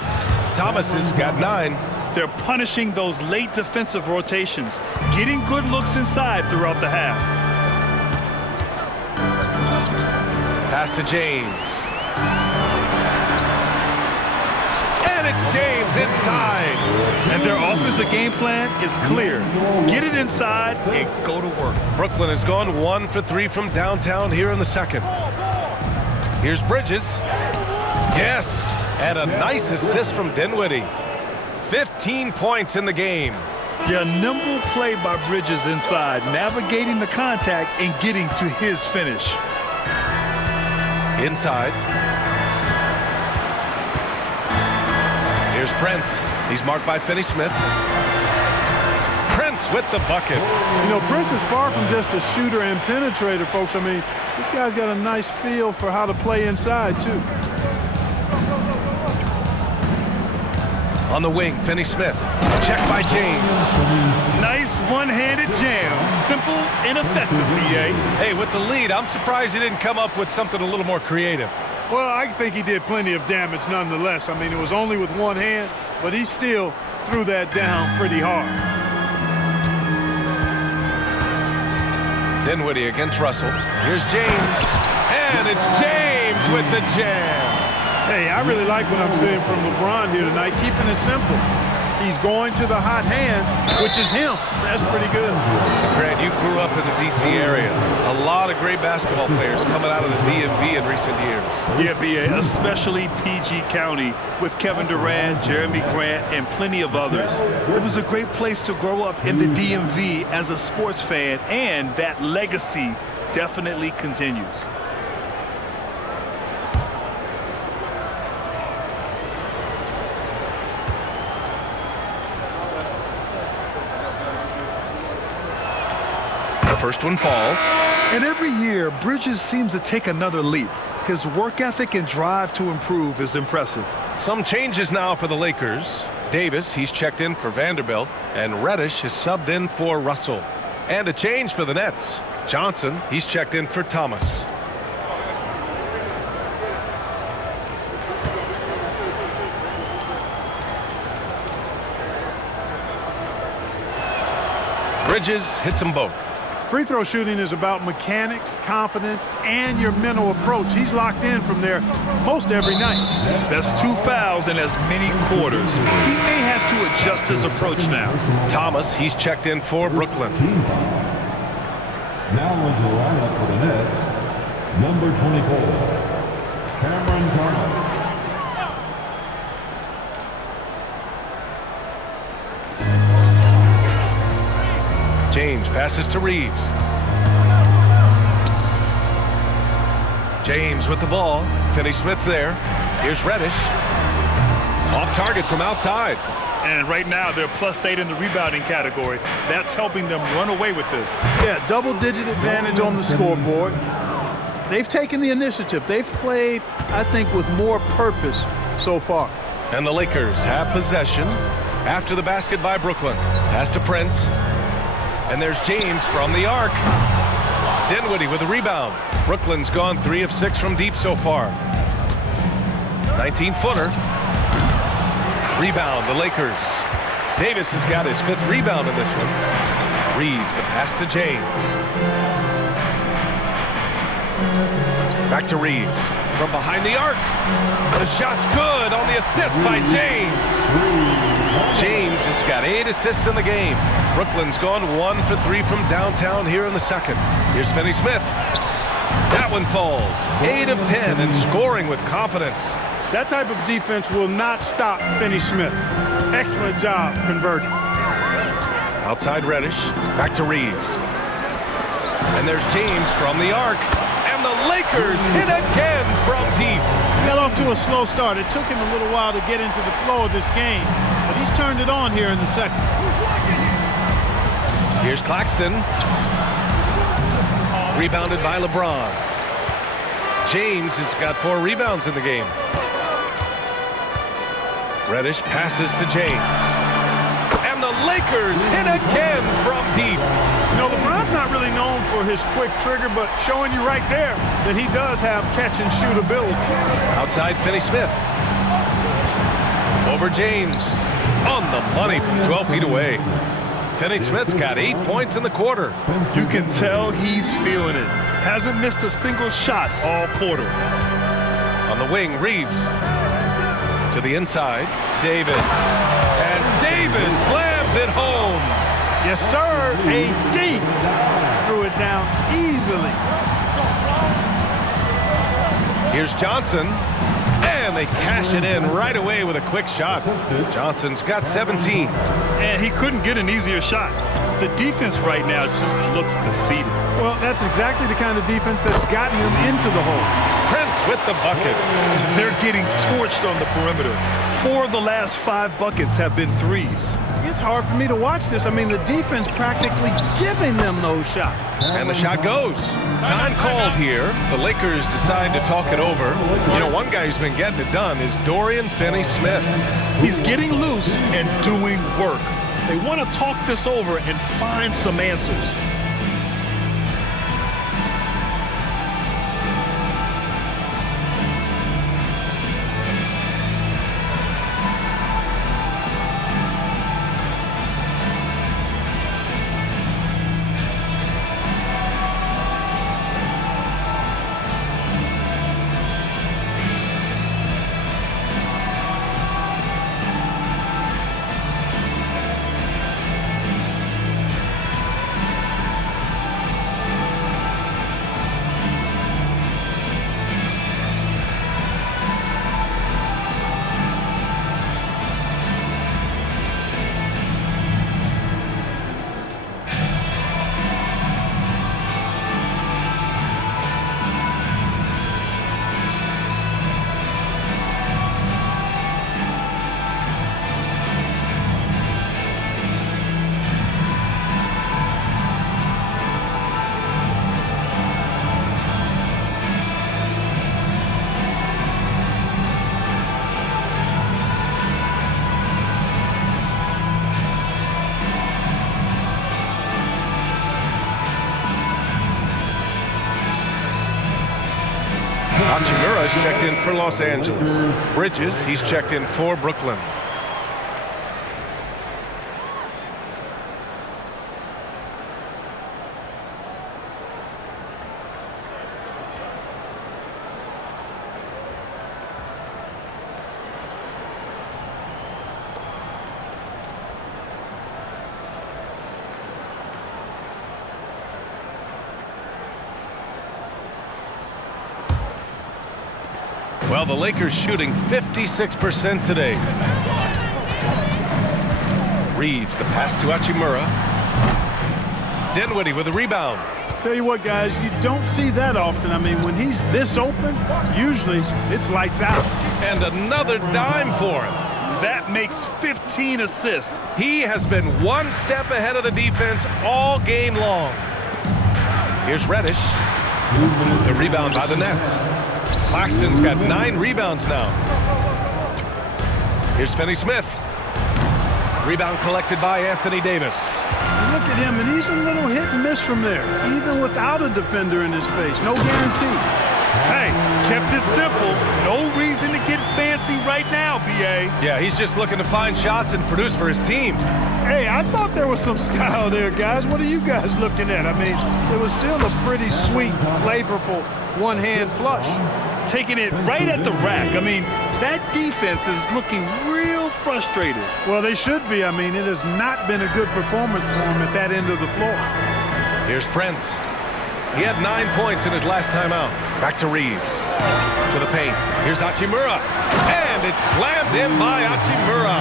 Thomas has got 9. They're punishing those late defensive rotations, getting good looks inside throughout the half. Pass to James. And it's James inside. And their offensive game plan is clear. Get it inside and go to work. Brooklyn has gone 1 for 3 from downtown here in the second. Here's Bridges. Yes, and a nice assist from Dinwiddie. 15 points in the game. Yeah, nimble play by Bridges inside, navigating the contact and getting to his finish. Inside. Here's Prince. He's marked by Finney-Smith. Prince with the bucket. You know, Prince is far from just a shooter and penetrator, folks. I mean, this guy's got a nice feel for how to play inside, too. On the wing, Finney-Smith. Check by James. Nice one-handed jam. Simple and effective, B.A. Hey, with the lead, I'm surprised he didn't come up with something a little more creative. Well, I think he did plenty of damage nonetheless. I mean, it was only with one hand, but he still threw that down pretty hard. Dinwiddie against Russell. Here's James. And it's James with the jam. Hey, I really like what I'm seeing from LeBron here tonight, keeping it simple. He's going to the hot hand, which is him. That's pretty good. Grant, you grew up in the D.C. area. A lot of great basketball players coming out of the DMV in recent years. Yeah, B.A., especially PG County with Kevin Durant, Jeremy Grant, and plenty of others. It was a great place to grow up in the DMV as a sports fan, and that legacy definitely continues. First one falls. And every year, Bridges seems to take another leap. His work ethic and drive to improve is impressive. Some changes now for the Lakers. Davis, he's checked in for Vanderbilt, and Reddish is subbed in for Russell. And a change for the Nets. Johnson, he's checked in for Thomas. Bridges hits them both. Free throw shooting is about mechanics, confidence, and your mental approach. He's locked in from there most every night. That's 2 fouls in as many quarters. He may have to adjust his approach now. Thomas, he's checked in for Brooklyn. Now into the lineup for the Nets, number 24, Cameron Thomas. James passes to Reeves. James with the ball. Finney-Smith's there. Here's Reddish. Off target from outside. And right now, they're +8 in the rebounding category. That's helping them run away with this. Yeah, double-digit advantage on the scoreboard. They've taken the initiative. They've played, I think, with more purpose so far. And the Lakers have possession after the basket by Brooklyn. Pass to Prince. And there's James from the arc. Dinwiddie with a rebound. Brooklyn's gone 3 of 6 from deep so far. 19-footer. Rebound, the Lakers. Davis has got his 5th rebound in this one. Reeves, the pass to James. Back to Reeves. From behind the arc. The shot's good on the assist by James. James has got 8 assists in the game. Brooklyn's gone 1 for 3 from downtown here in the second. Here's Finney-Smith. That one falls. 8 of 10 and scoring with confidence. That type of defense will not stop Finney-Smith. Excellent job converting. Outside Reddish. Back to Reeves. And there's James from the arc. And the Lakers hit again from deep. He got off to a slow start. It took him a little while to get into the flow of this game, but he's turned it on here in the second. Here's Claxton. Rebounded by LeBron. James has got 4 rebounds in the game. Reddish passes to James. And the Lakers hit again from deep. You know, LeBron's not really known for his quick trigger, but showing you right there that he does have catch and shoot ability. Outside Finney-Smith. Over James. On the money from 12 feet away. Finley-Smith's got 8 points in the quarter. You can tell he's feeling it. Hasn't missed a single shot all quarter. On the wing, Reeves. To the inside, Davis. And Davis slams it home. Yes, sir. AD threw it down easily. Here's Johnson. And they cash it in right away with a quick shot. Johnson's got 17. And he couldn't get an easier shot. The defense right now just looks defeated. Well, that's exactly the kind of defense that's gotten him into the hole. Prince with the bucket. They're getting torched on the perimeter. 4 of the last 5 buckets have been threes. It's hard for me to watch this. I mean, the defense practically giving them those shots. And the shot goes. Time called here. The Lakers decide to talk it over. You know, one guy who's been getting it done is Dorian Finney-Smith. He's getting loose and doing work. They want to talk this over and find some answers. Hachimura's checked in for Los Angeles. Bridges, he's checked in for Brooklyn. Well, the Lakers shooting 56% today. Reeves, the pass to Hachimura. Dinwiddie with a rebound. Tell you what, guys, you don't see that often. I mean, when he's this open, usually it's lights out. And another dime for him. That makes 15 assists. He has been one step ahead of the defense all game long. Here's Reddish. The rebound by the Nets. Claxton's got 9 rebounds now. Here's Finney-Smith. Rebound collected by Anthony Davis. Look at him, and he's a little hit and miss from there, even without a defender in his face. No guarantee. Hey, kept it simple. No reason to get fancy right now, B.A. Yeah, he's just looking to find shots and produce for his team. Hey, I thought there was some style there, guys. What are you guys looking at? I mean, it was still a pretty sweet, flavorful one-hand flush. Taking it right at the rack. I mean, that defense is looking real frustrated. Well, they should be. I mean, it has not been a good performance for them at that end of the floor. Here's Prince. He had 9 points in his last time out. Back to Reeves. To the paint. Here's Hachimura. And it's slammed in by Hachimura.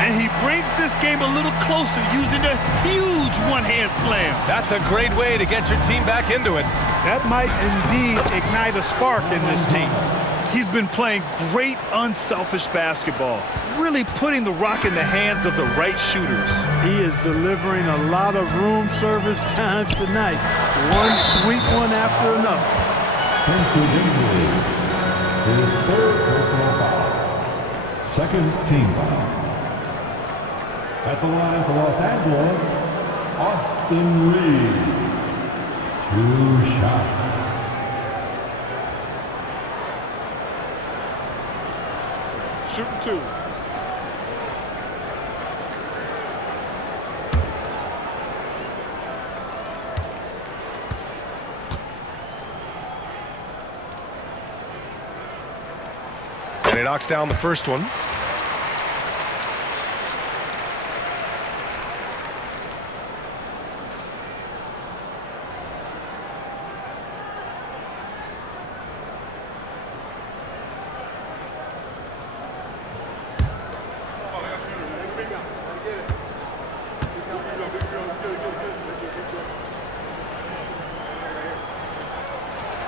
And he brings this game a little closer using a huge one-hand slam. That's a great way to get your team back into it. That might indeed ignite a spark in this team. He's been playing great unselfish basketball, really putting the rock in the hands of the right shooters. He is delivering a lot of room service times tonight. One sweet one after another. Spencer Dinwiddie, his 3rd personal foul. 2nd team foul. At the line for Los Angeles, Austin Reeves. 2 shots. Shooting 2. he knocks down the first one.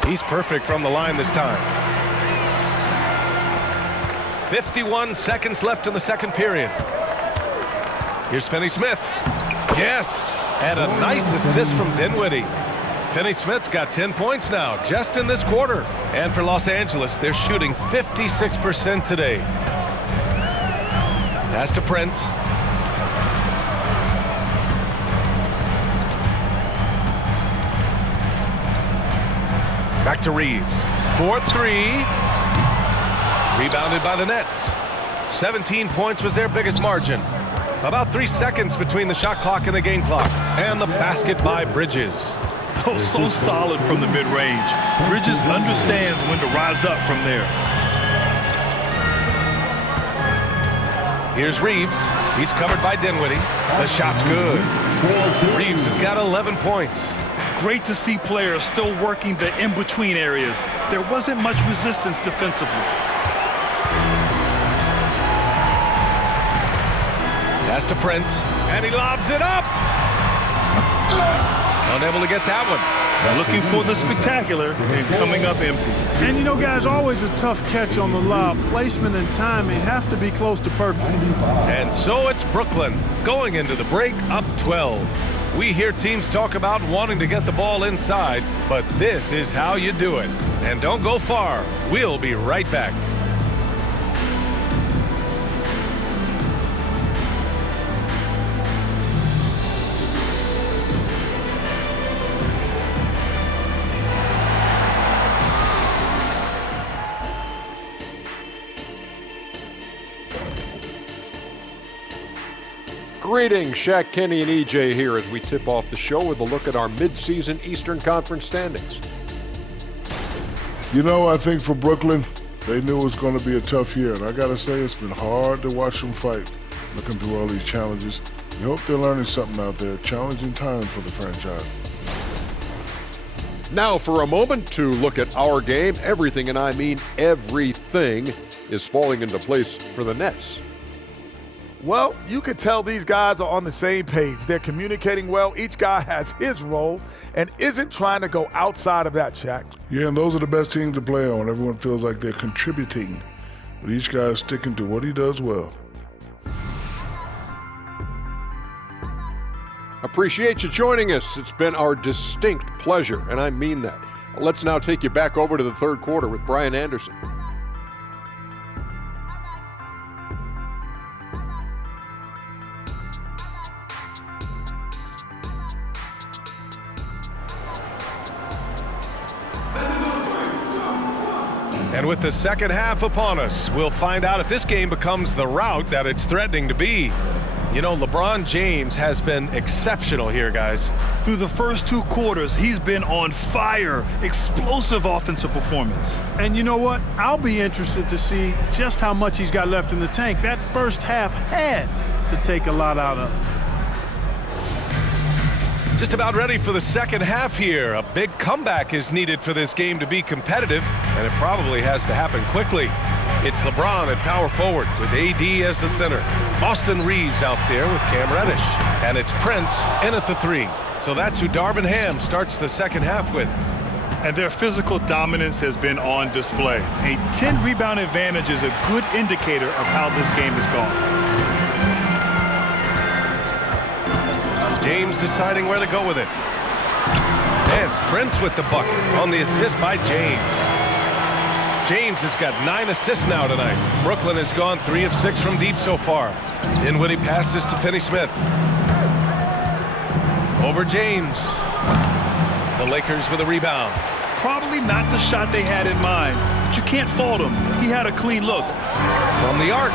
He's perfect from the line this time. 51 seconds left in the second period. Here's Finley-Smith. Yes, and a nice assist from Dinwiddie. Finley-Smith's got 10 points now, just in this quarter. And for Los Angeles, they're shooting 56% today. Pass to Prince. Back to Reeves. 4-3. Rebounded by the Nets. 17 points was their biggest margin. About 3 seconds between the shot clock and the game clock. And the basket by Bridges. Oh, so solid from the mid-range. Bridges understands when to rise up from there. Here's Reeves. He's covered by Dinwiddie. The shot's good. Reeves has got 11 points. Great to see players still working the in-between areas. There wasn't much resistance defensively. Pass to Prince, and he lobs it up. Unable to get that one. Looking for the spectacular and coming up empty. And you know, guys, always a tough catch on the lob. Placement and timing have to be close to perfect. And so it's Brooklyn going into the break up 12. We hear teams talk about wanting to get the ball inside, but this is how you do it. And don't go far. We'll be right back. Greetings, Shaq, Kenny, and EJ here as we tip off the show with a look at our mid-season Eastern Conference standings. You know, I think for Brooklyn, they knew it was going to be a tough year, and I got to say it's been hard to watch them fight, looking through all these challenges. We hope they're learning something out there. Challenging time for the franchise. Now for a moment to look at our game. Everything, and I mean everything, is falling into place for the Nets. Well, you could tell these guys are on the same page. They're communicating well. Each guy has his role and isn't trying to go outside of that, Shaq. Yeah, and those are the best teams to play on. Everyone feels like they're contributing, but each guy is sticking to what he does well. Appreciate you joining us. It's been our distinct pleasure, and I mean that. Let's now take you back over to the third quarter with Brian Anderson. And with the second half upon us, we'll find out if this game becomes the rout that it's threatening to be. You know, LeBron James has been exceptional here, guys. Through the first 2 quarters, he's been on fire. Explosive offensive performance. And you know what? I'll be interested to see just how much he's got left in the tank. That first half had to take a lot out of it. Just about ready for the second half here. A big comeback is needed for this game to be competitive, and it probably has to happen quickly. It's LeBron at power forward with AD as the center. Austin Reeves out there with Cam Reddish. And it's Prince in at the 3. So that's who Darvin Ham starts the second half with. And their physical dominance has been on display. A 10-rebound advantage is a good indicator of how this game has gone. James deciding where to go with it. And Prince with the bucket on the assist by James. James has got 9 assists now tonight. Brooklyn has gone 3 of 6 from deep so far. Dinwiddie passes to Finney-Smith. Over James. The Lakers with a rebound. Probably not the shot they had in mind, but you can't fault him. He had a clean look. From the arc.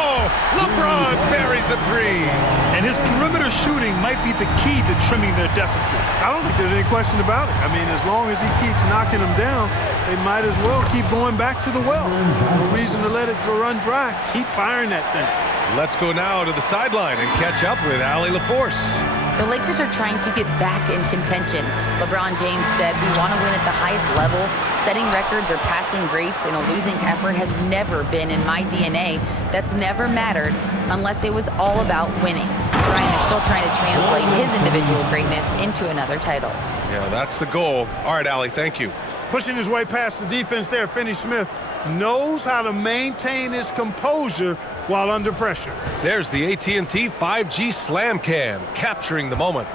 Oh, LeBron buries a three. And his perimeter shooting might be the key to trimming their deficit. I don't think there's any question about it. I mean, as long as he keeps knocking them down, they might as well keep going back to the well. No reason to let it run dry. Keep firing that thing. Let's go now to the sideline and catch up with Allie LaForce. The Lakers are trying to get back in contention. LeBron James said, "We want to win at the highest level. Setting records or passing greats in a losing effort has never been in my DNA. That's never mattered unless it was all about winning." Brian, they're still trying to translate his individual greatness into another title. Yeah, that's the goal. All right, Allie, thank you. Pushing his way past the defense there, Finney-Smith knows how to maintain his composure while under pressure. There's the AT&T 5G Slam Cam, capturing the moment.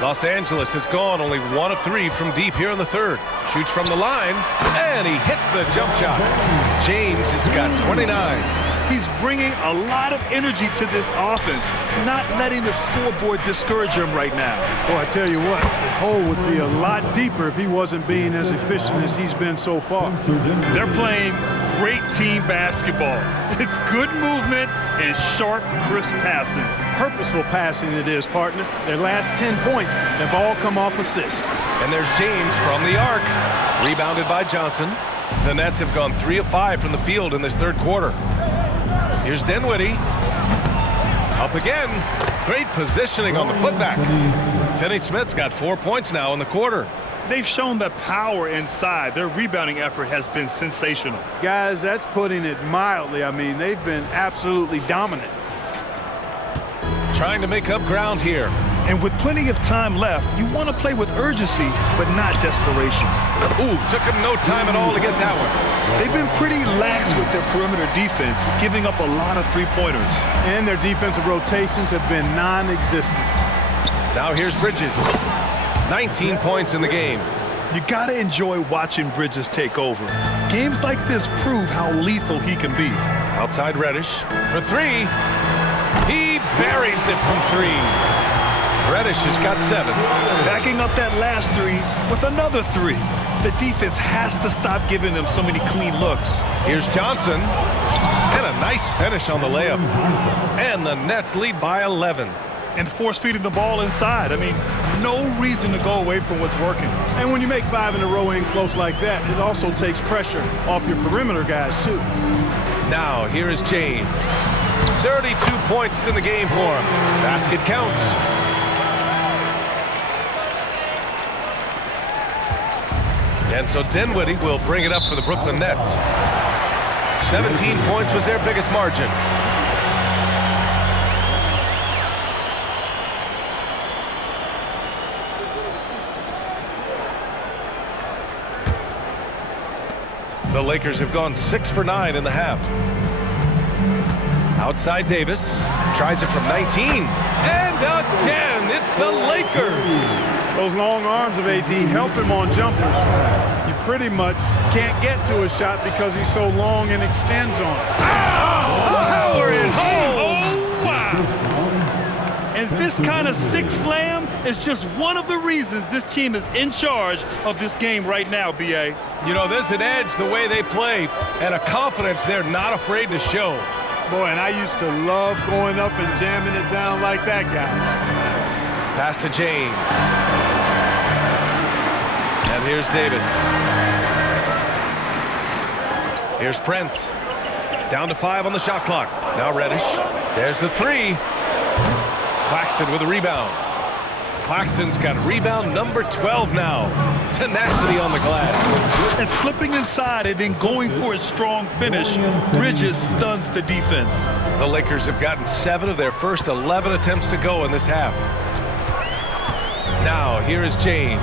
Los Angeles has gone only 1 of 3 from deep here in the third. Shoots from the line, and he hits the jump shot. James has got 29. He's bringing a lot of energy to this offense, not letting the scoreboard discourage him right now. Oh, I tell you what, the hole would be a lot deeper if he wasn't being as efficient as he's been so far. They're playing great team basketball. It's good movement and sharp, crisp passing. Purposeful passing it is, partner. Their last 10 points have all come off assists. And there's James from the arc. Rebounded by Johnson. The Nets have gone 3 of 5 from the field in this third quarter. Here's Dinwiddie. Up again. Great positioning on the putback. Finney-Smith's got 4 points now in the quarter. They've shown the power inside. Their rebounding effort has been sensational. Guys, that's putting it mildly. I mean, they've been absolutely dominant. Trying to make up ground here. And with plenty of time left, you want to play with urgency, but not desperation. Ooh, took him no time at all to get that one. They've been pretty lax with their perimeter defense, giving up a lot of three-pointers. And their defensive rotations have been non-existent. Now here's Bridges. 19 points in the game. You gotta enjoy watching Bridges take over. Games like this prove how lethal he can be. Outside Reddish for 3. He buries it from 3. Reddish has got 7. Backing up that last 3 with another 3. The defense has to stop giving them so many clean looks. Here's Johnson. And a nice finish on the layup. And the Nets lead by 11. And force-feeding the ball inside. I mean, no reason to go away from what's working. And when you make 5 in a row in close like that, it also takes pressure off your perimeter guys, too. Now, here is James. 32 points in the game for him. Basket counts. And so Dinwiddie will bring it up for the Brooklyn Nets. 17 points was their biggest margin. The Lakers have gone 6 for 9 in the half. Outside Davis, tries it from 19. And again, it's the Lakers. Those long arms of AD help him on jumpers. You pretty much can't get to a shot because he's so long and extends on it. Power is home! Oh, wow! And this kind of six slam is just one of the reasons this team is in charge of this game right now, B.A. You know, there's an edge the way they play and a confidence they're not afraid to show. Boy, and I used to love going up and jamming it down like that, guys. Pass to James. And here's Davis. Here's Prince. Down to 5 on the shot clock. Now Reddish. There's the 3. Claxton with a rebound. Claxton's got rebound number 12 now. Tenacity on the glass. And slipping inside and then going for a strong finish. Bridges stuns the defense. The Lakers have gotten 7 of their first 11 attempts to go in this half. Now, here is James.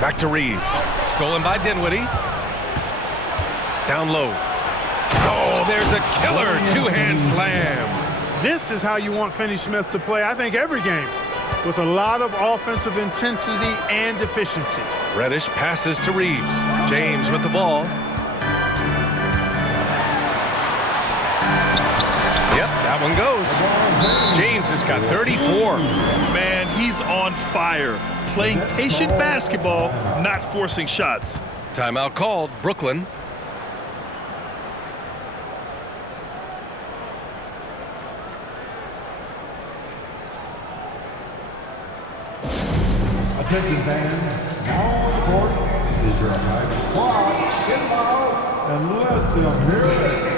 Back to Reeves. Stolen by Dinwiddie. Down low. Oh, there's a killer two-hand slam. This is how you want Finney-Smith to play, I think, every game, with a lot of offensive intensity and efficiency. Reddish passes to Reeves. James with the ball. Yep, that one goes. James has got 34. Man, he's on fire. Playing patient basketball, not forcing shots. Timeout called. Brooklyn. Attention fans, now on the court is your nice squad. Get loud and let them hear it.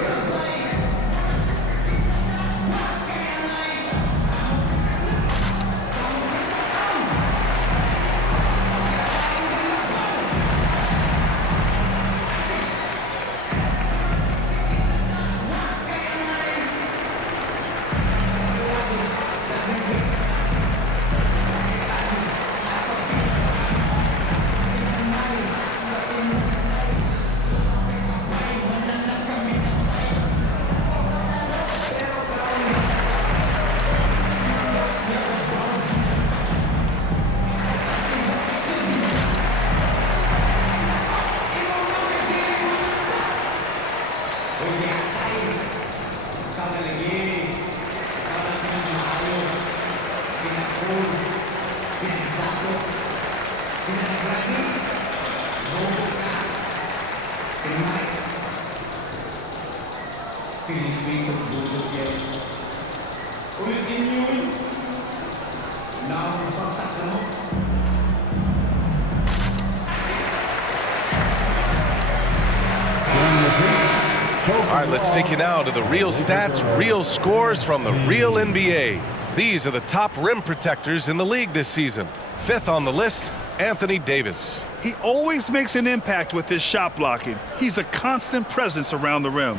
All right, let's take you now to the real stats, real scores from the real NBA. These are the top rim protectors in the league this season. 5th on the list, Anthony Davis. He always makes an impact with his shot blocking. He's a constant presence around the rim.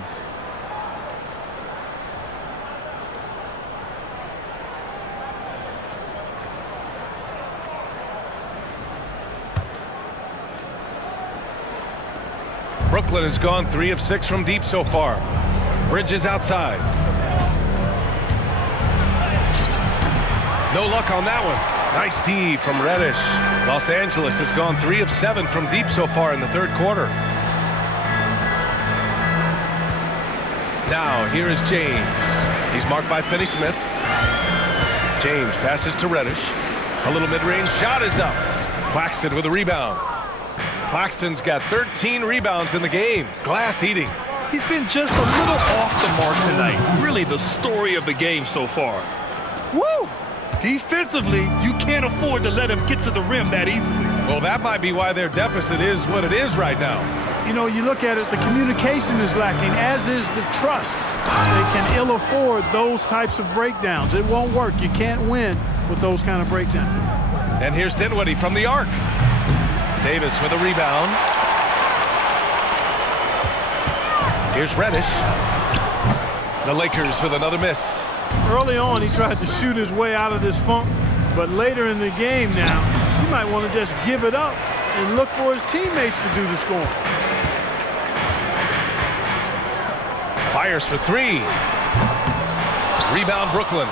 Brooklyn has gone 3 of 6 from deep so far. Bridges outside. No luck on that one. Nice D from Reddish. Los Angeles has gone 3 of 7 from deep so far in the third quarter. Now here is James. He's marked by Finley-Smith. James passes to Reddish. A little mid-range shot is up. Claxton with a rebound. Claxton's got 13 rebounds in the game. Glass eating. He's been just a little off the mark tonight. Really the story of the game so far. Woo! Defensively, you can't afford to let him get to the rim that easily. Well, that might be why their deficit is what it is right now. You know, you look at it, the communication is lacking, as is the trust. They can ill afford those types of breakdowns. It won't work. You can't win with those kind of breakdowns. And here's Dinwiddie from the arc. Davis with a rebound. Here's Reddish. The Lakers with another miss. Early on, he tried to shoot his way out of this funk, but later in the game now, he might want to just give it up and look for his teammates to do the scoring. Fires for 3. Rebound Brooklyn.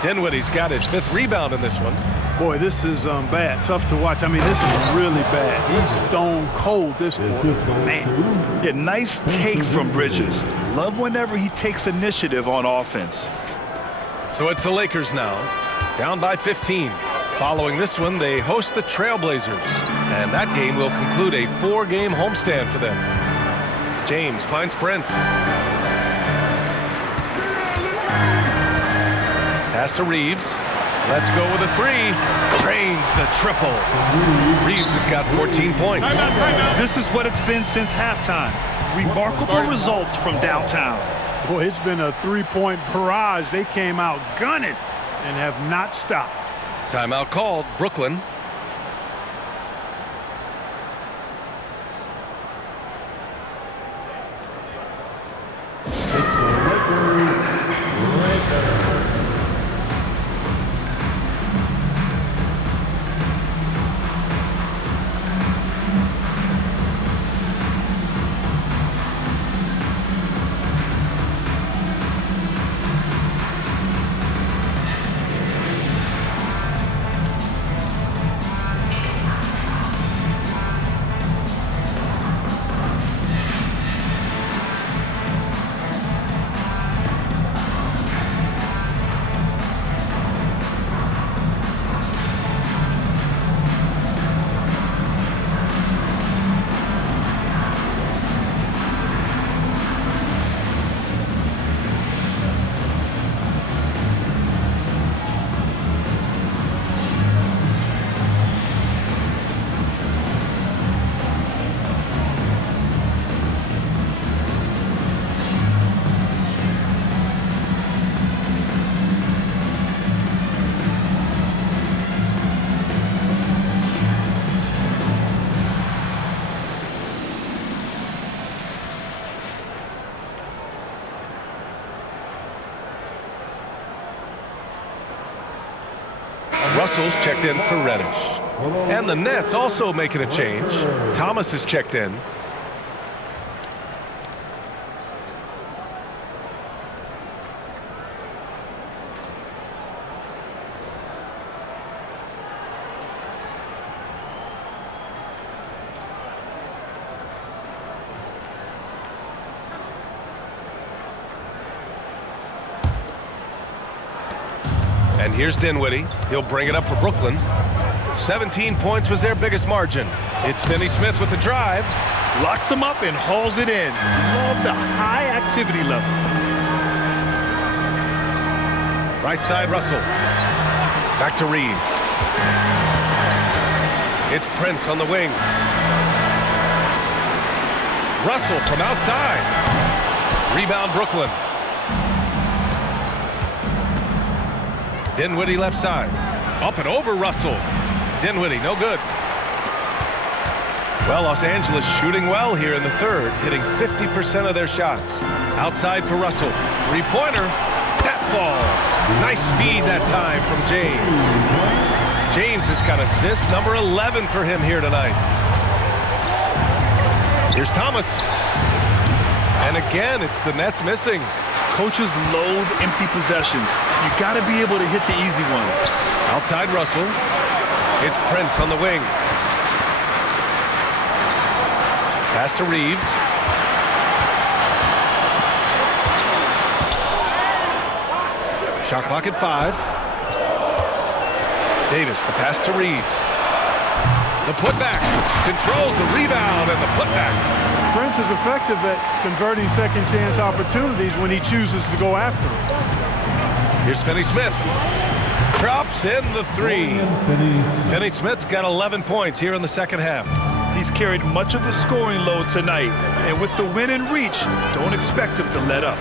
Dinwiddie's got his 5th rebound in this one. Boy, this is bad. Tough to watch. I mean, this is really bad. He's stone cold this quarter. Man. Yeah, nice take from Bridges. Love whenever he takes initiative on offense. So it's the Lakers now, down by 15. Following this one, they host the Trailblazers. And that game will conclude a 4-game homestand for them. James finds Prince. Pass to Reeves. Let's go with a 3. Drains the triple. Reeves has got 14 points. This is what it's been since halftime. Remarkable results from downtown. Boy, it's been a 3-point barrage. They came out gunning and have not stopped. Timeout called. Brooklyn. Russell's checked in for Reddish. And the Nets also making a change. Thomas is checked in. And here's Dinwiddie. He'll bring it up for Brooklyn. 17 points was their biggest margin. It's Finney-Smith with the drive. Locks him up and hauls it in. Love the high activity level. Right side, Russell. Back to Reeves. It's Prince on the wing. Russell from outside. Rebound, Brooklyn. Dinwiddie left side. Up and over Russell. Dinwiddie, no good. Well, Los Angeles shooting well here in the third, hitting 50% of their shots. Outside for Russell. Three-pointer. That falls. Nice feed that time from James. James has got assist number 11 for him here tonight. Here's Thomas. And again, it's the Nets missing. Coaches loathe empty possessions. You got to be able to hit the easy ones. Outside Russell. It's Prince on the wing. Pass to Reeves. Shot clock at 5. Davis, the pass to Reeves. The putback. Controls the rebound and the putback. Prince is effective at converting second chance opportunities when he chooses to go after them. Here's Finney-Smith. Drops in the 3. Finney-Smith's got 11 points here in the second half. He's carried much of the scoring load tonight, and with the win in reach, don't expect him to let up.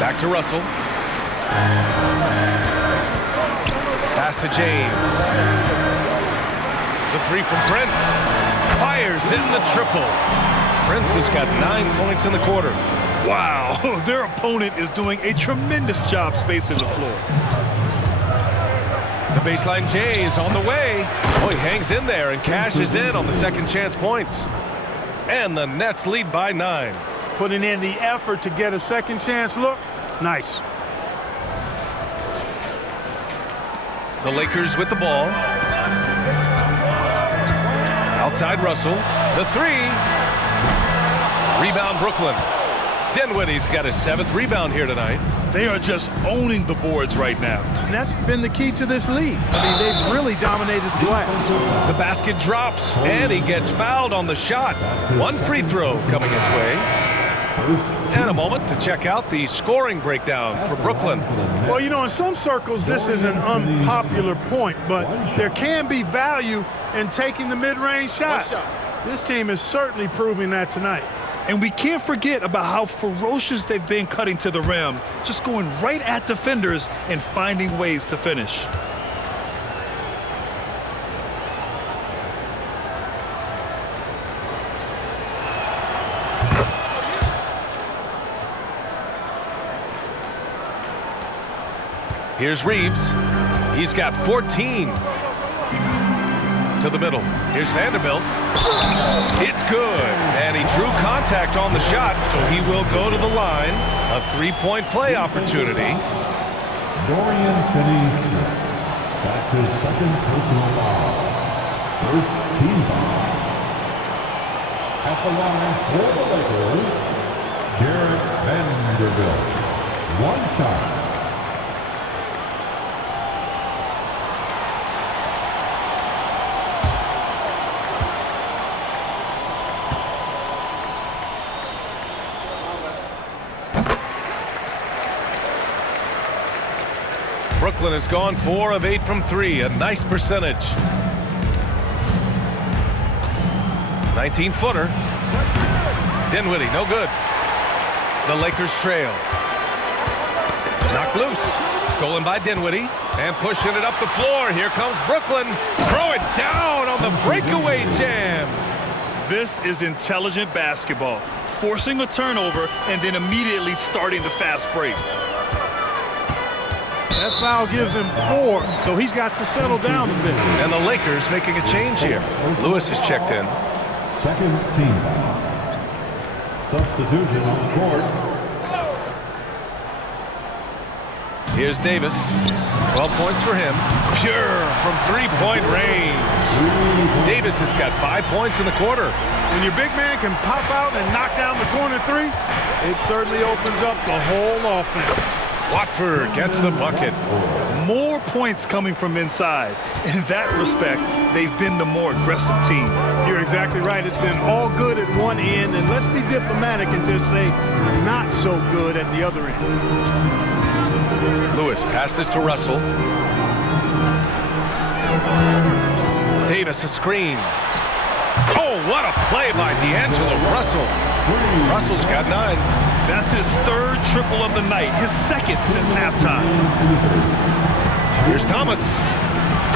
Back to Russell. Pass to James. The 3 from Prince. Fires in the triple. Prince has got 9 points in the quarter. Wow, their opponent is doing a tremendous job spacing the floor. The baseline J is on the way. Oh, he hangs in there and cashes in on the second chance points. And the Nets lead by 9. Putting in the effort to get a second chance look. Nice. The Lakers with the ball. Outside Russell. The 3. Rebound Brooklyn. Dinwiddie's got his 7th rebound here tonight. They are just owning the boards right now. And that's been the key to this league. I mean, they've really dominated the glass. The basket drops, and he gets fouled on the shot. 1 free throw coming his way. And a moment to check out the scoring breakdown for Brooklyn. Well, you know, in some circles, this is an unpopular point, but there can be value in taking the mid-range shot. This team is certainly proving that tonight. And we can't forget about how ferocious they've been cutting to the rim, just going right at defenders and finding ways to finish. Here's Reeves. He's got 14. To the middle. Here's Vanderbilt. It's good. And he drew contact on the shot, so he will go to the line. A 3-point play opportunity. Dorian Finney-Smith. That's his second personal foul. First team foul. At the line for the Lakers, Jarrett Vanderbilt. 1 shot. Brooklyn has gone 4 of 8 from 3, a nice percentage. 19-footer. Dinwiddie, no good. The Lakers trail. Knocked loose. Stolen by Dinwiddie. And pushing it up the floor. Here comes Brooklyn. Throw it down on the breakaway jam. This is intelligent basketball. Forcing a turnover and then immediately starting the fast break. That foul gives him 4, so he's got to settle down a bit. And the Lakers making a change here. Lewis is checked in. Second team foul. Substitution on the court. Here's Davis. 12 points for him. Pure from three-point range. Davis has got 5 points in the quarter. When your big man can pop out and knock down the corner 3, it certainly opens up the whole offense. Watford gets the bucket. More points coming from inside. In that respect, they've been the more aggressive team. You're exactly right. It's been all good at one end, and let's be diplomatic and just say not so good at the other end. Lewis passes to Russell. Davis a screen. Oh, what a play by D'Angelo Russell. Russell's got 9. That's his 3rd triple of the night, his 2nd since halftime. Here's Thomas.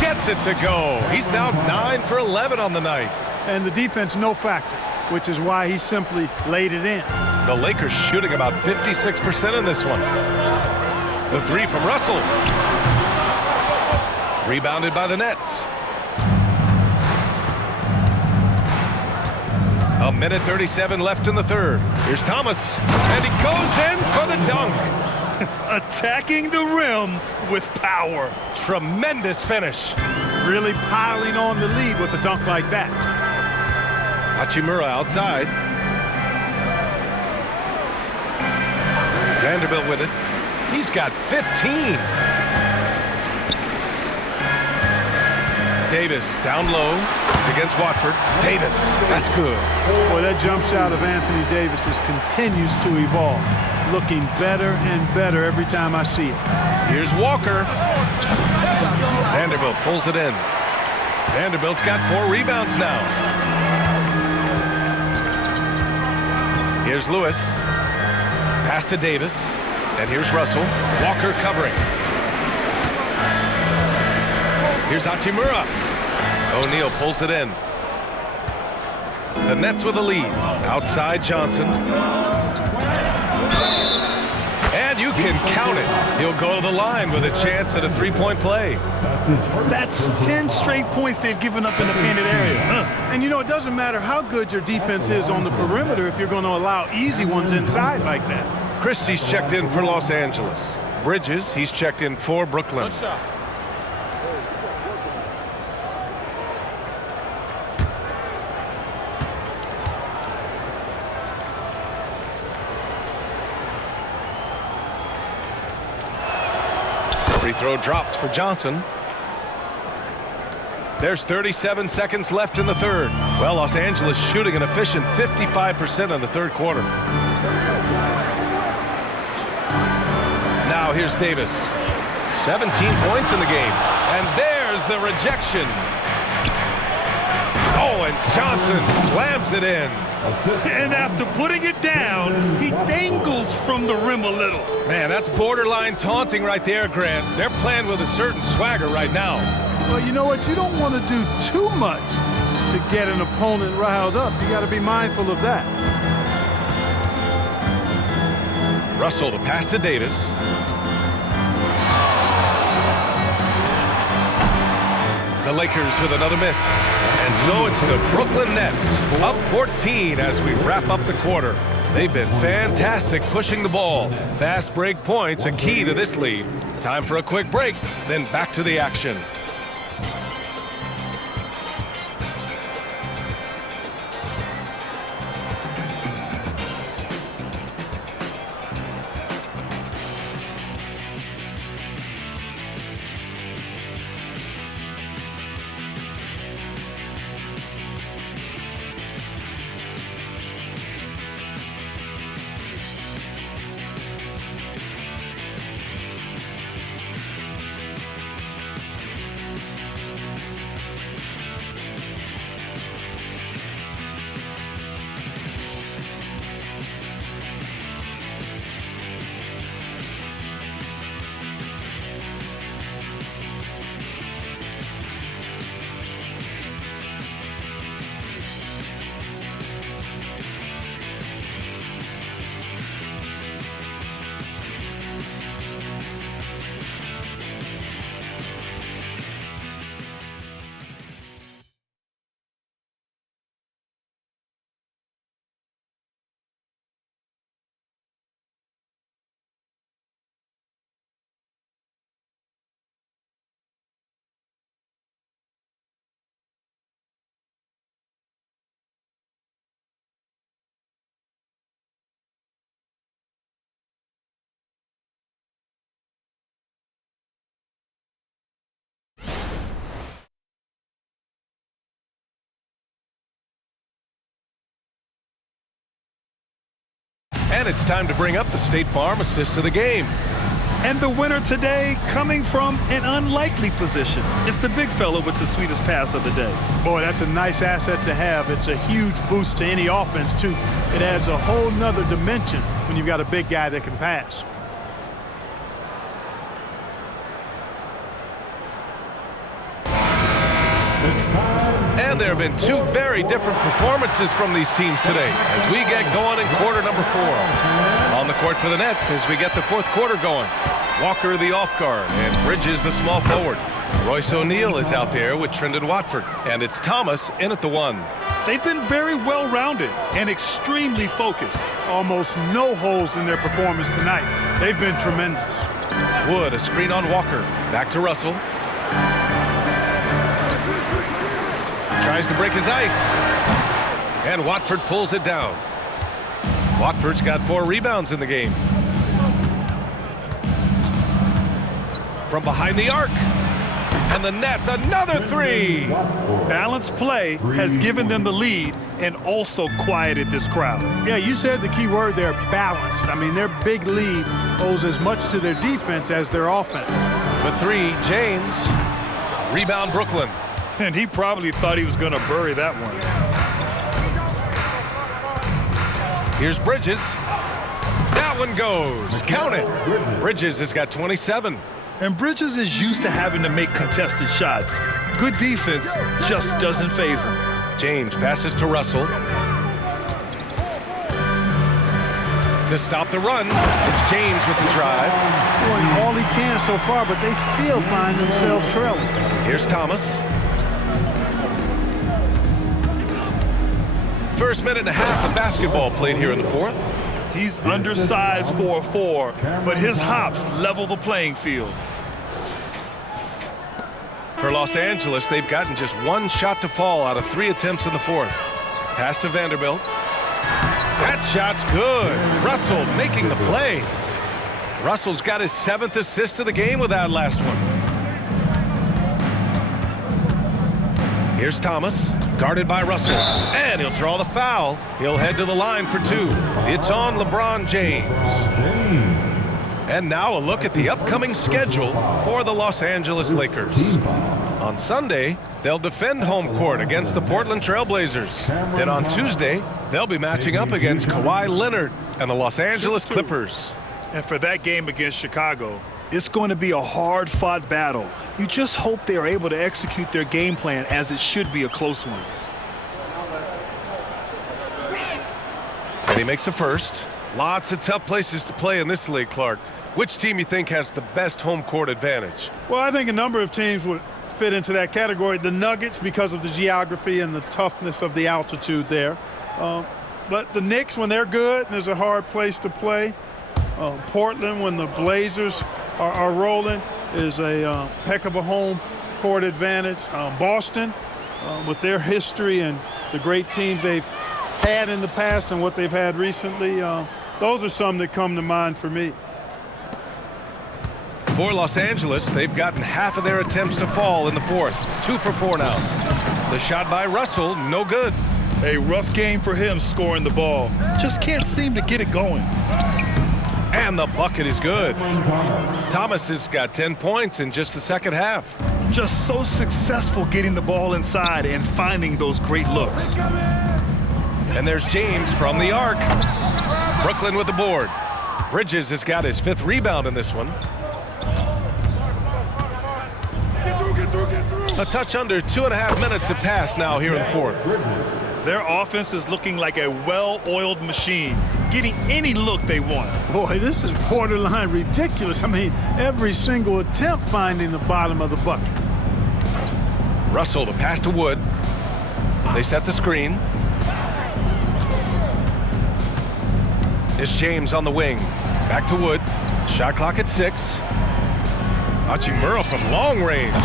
Gets it to go. He's now 9 for 11 on the night. And the defense no factor, which is why he simply laid it in. The Lakers shooting about 56% in this one. The 3 from Russell. Rebounded by the Nets. A minute 37 left in the 3rd. Here's Thomas, and he goes in for the dunk. Attacking the rim with power. Tremendous finish. Really piling on the lead with a dunk like that. Hachimura outside. Vanderbilt with it. He's got 15. Davis down low. It's against Watford. Davis, that's good. Boy, that jump shot of Anthony Davis continues to evolve. Looking better and better every time I see it. Here's Walker. Vanderbilt pulls it in. Vanderbilt's got 4 rebounds now. Here's Lewis. Pass to Davis. And here's Russell. Walker covering. Here's Hachimura. O'Neal pulls it in. The Nets with a lead. Outside Johnson. And you can count it. He'll go to the line with a chance at a 3-point play. That's 10 straight points they've given up in the painted area. And you know, it doesn't matter how good your defense is on the perimeter if you're going to allow easy ones inside like that. Christie's checked in for Los Angeles. Bridges, he's checked in for Brooklyn. Free throw drops for Johnson. There's 37 seconds left in the 3rd. Well, Los Angeles shooting an efficient 55% in the 3rd quarter. Now here's Davis. 17 points in the game. And there's the rejection. Oh, and Johnson slams it in. And after putting it down, he dangles from the rim a little. Man, that's borderline taunting right there, Grant. They're playing with a certain swagger right now. Well, you know what? You don't want to do too much to get an opponent riled up. You got to be mindful of that. Russell, the pass to Davis. The Lakers with another miss. And so it's the Brooklyn Nets up 14 as we wrap up the quarter. They've been fantastic pushing the ball. Fast break points a key to this lead. Time for a quick break, then back to the action. And it's time to bring up the State Farm assist of the game. And the winner today coming from an unlikely position. It's the big fella with the sweetest pass of the day. Boy, that's a nice asset to have. It's a huge boost to any offense, too. It adds a whole nother dimension when you've got a big guy that can pass. And there have been two very different performances from these teams today as we get going in quarter number 4. On the court for the Nets as we get the fourth quarter going. Walker the off guard and Bridges the small forward. Royce O'Neal is out there with Trendon Watford, and it's Thomas in at the 1. They've been very well-rounded and extremely focused. Almost no holes in their performance tonight. They've been tremendous. Wood, a screen on Walker. Back to Russell. Tries to break his ice. And Watford pulls it down. Watford's got 4 rebounds in the game. From behind the arc. And the Nets, another 3. Balanced play has given them the lead and also quieted this crowd. Yeah, you said the key word there, balanced. I mean, their big lead owes as much to their defense as their offense. For 3, James. Rebound, Brooklyn. And he probably thought he was going to bury that one. Here's Bridges. That one goes. Count it. Bridges has got 27. And Bridges is used to having to make contested shots. Good defense just doesn't faze him. James passes to Russell. To stop the run, it's James with the drive. Doing all he can so far, but they still find themselves trailing. Here's Thomas. First minute and a half of basketball played here in the fourth. He's undersized for a 4, but his hops level the playing field. For Los Angeles, they've gotten just 1 shot to fall out of 3 attempts in the fourth. Pass to Vanderbilt. That shot's good. Russell making the play. Russell's got his 7th assist of the game with that last one. Here's Thomas, guarded by Russell, and he'll draw the foul. He'll head to the line for 2. It's on LeBron James. And now a look at the upcoming schedule for the Los Angeles Lakers. On Sunday, they'll defend home court against the Portland Trail Blazers. Then on Tuesday, they'll be matching up against Kawhi Leonard and the Los Angeles Clippers. And for that game against Chicago, it's going to be a hard-fought battle. You just hope they are able to execute their game plan, as it should be a close one. And he makes a first. Lots of tough places to play in this league, Clark. Which team you think has the best home court advantage? Well, I think a number of teams would fit into that category. The Nuggets, because of the geography and the toughness of the altitude there. But the Knicks, when they're good, there's a hard place to play. Portland, when the Blazers are rolling, is a heck of a home court advantage. Boston, with their history and the great teams they've had in the past and what they've had recently, those are some that come to mind for me. For Los Angeles, they've gotten half of their attempts to fall in the fourth. 2 for 4 now. The shot by Russell, no good. A rough game for him scoring the ball. Just can't seem to get it going. And the bucket is good. Thomas has got 10 points in just the second half. Just so successful getting the ball inside and finding those great looks. And there's James from the arc. Brooklyn with the board. Bridges has got his 5th rebound in this one. A touch under 2.5 minutes have passed now here in the fourth. Their offense is looking like a well-oiled machine, getting any look they want. Boy, this is borderline ridiculous. I mean, every single attempt finding the bottom of the bucket. Russell to pass to Wood. They set the screen. It's James on the wing. Back to Wood. Shot clock at 6. Hachimura from long range.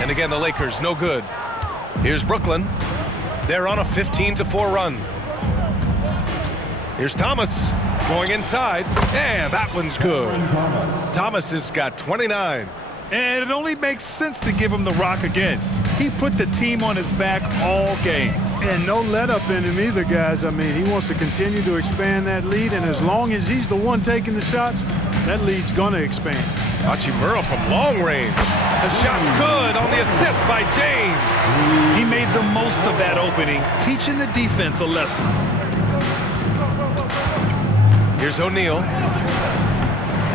And again, the Lakers, no good. Here's Brooklyn. They're on a 15-4 run. Here's Thomas going inside. And that one's good. Thomas has got 29. And it only makes sense to give him the rock again. He put the team on his back all game. And no let up in him either, guys. I mean, he wants to continue to expand that lead, and as long as he's the one taking the shots, that lead's going to expand. Hachimura from long range. The shot's good on the assist by James. He made the most of that opening, teaching the defense a lesson. Here's O'Neal.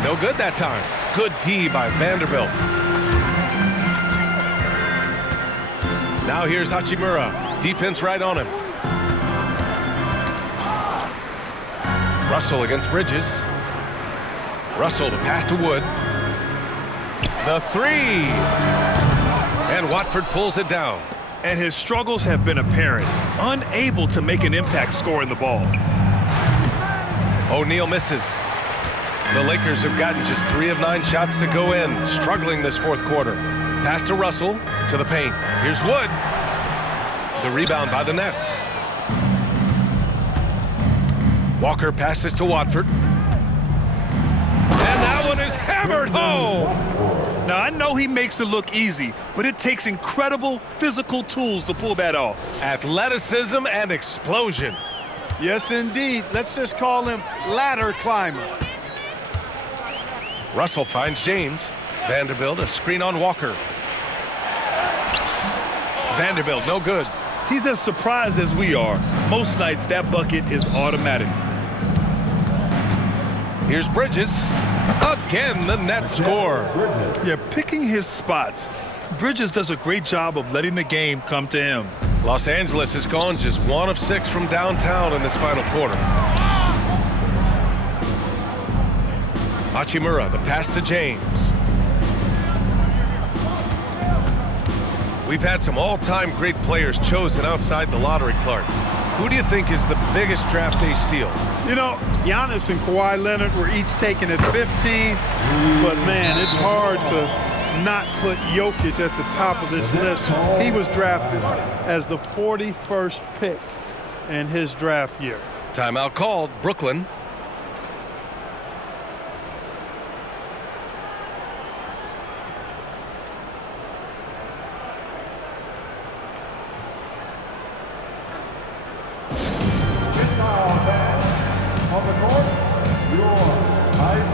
No good that time. Good D by Vanderbilt. Now here's Hachimura. Defense right on him. Russell against Bridges. Russell, the pass to Wood. The three. And Watford pulls it down. And his struggles have been apparent. Unable to make an impact scoring the ball. O'Neal misses. The Lakers have gotten just 3 of 9 shots to go in. Struggling this fourth quarter. Pass to Russell, to the paint. Here's Wood. The rebound by the Nets. Walker passes to Watford. And that one is hammered home. Now, I know he makes it look easy, but it takes incredible physical tools to pull that off. Athleticism and explosion. Yes, indeed. Let's just call him ladder climber. Russell finds James. Vanderbilt, a screen on Walker. Vanderbilt, no good. He's as surprised as we are. Most nights, that bucket is automatic. Here's Bridges. Again, the Nets score. Yeah, picking his spots. Bridges does a great job of letting the game come to him. Los Angeles has gone just 1 of 6 from downtown in this final quarter. Hachimura, the pass to James. We've had some all-time great players chosen outside the lottery, Clark. Who do you think is the biggest draft day steal? You know, Giannis and Kawhi Leonard were each taken at 15, but man, it's hard to not put Jokic at the top of this list. He was drafted as the 41st pick in his draft year. Timeout called, Brooklyn. On the court, your height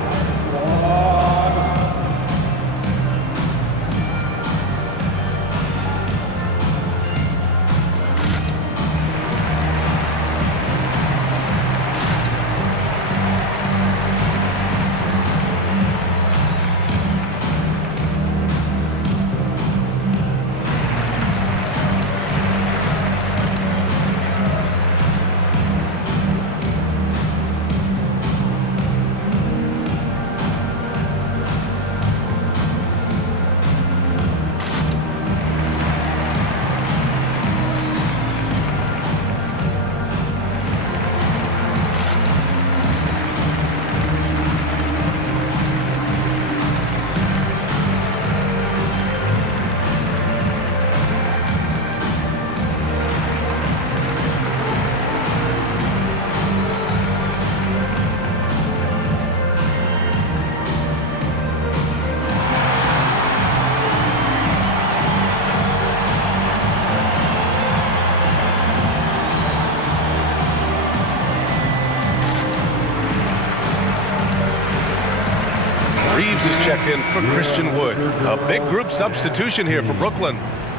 Reeves is checked in for Christian Wood. A big group substitution here for Brooklyn.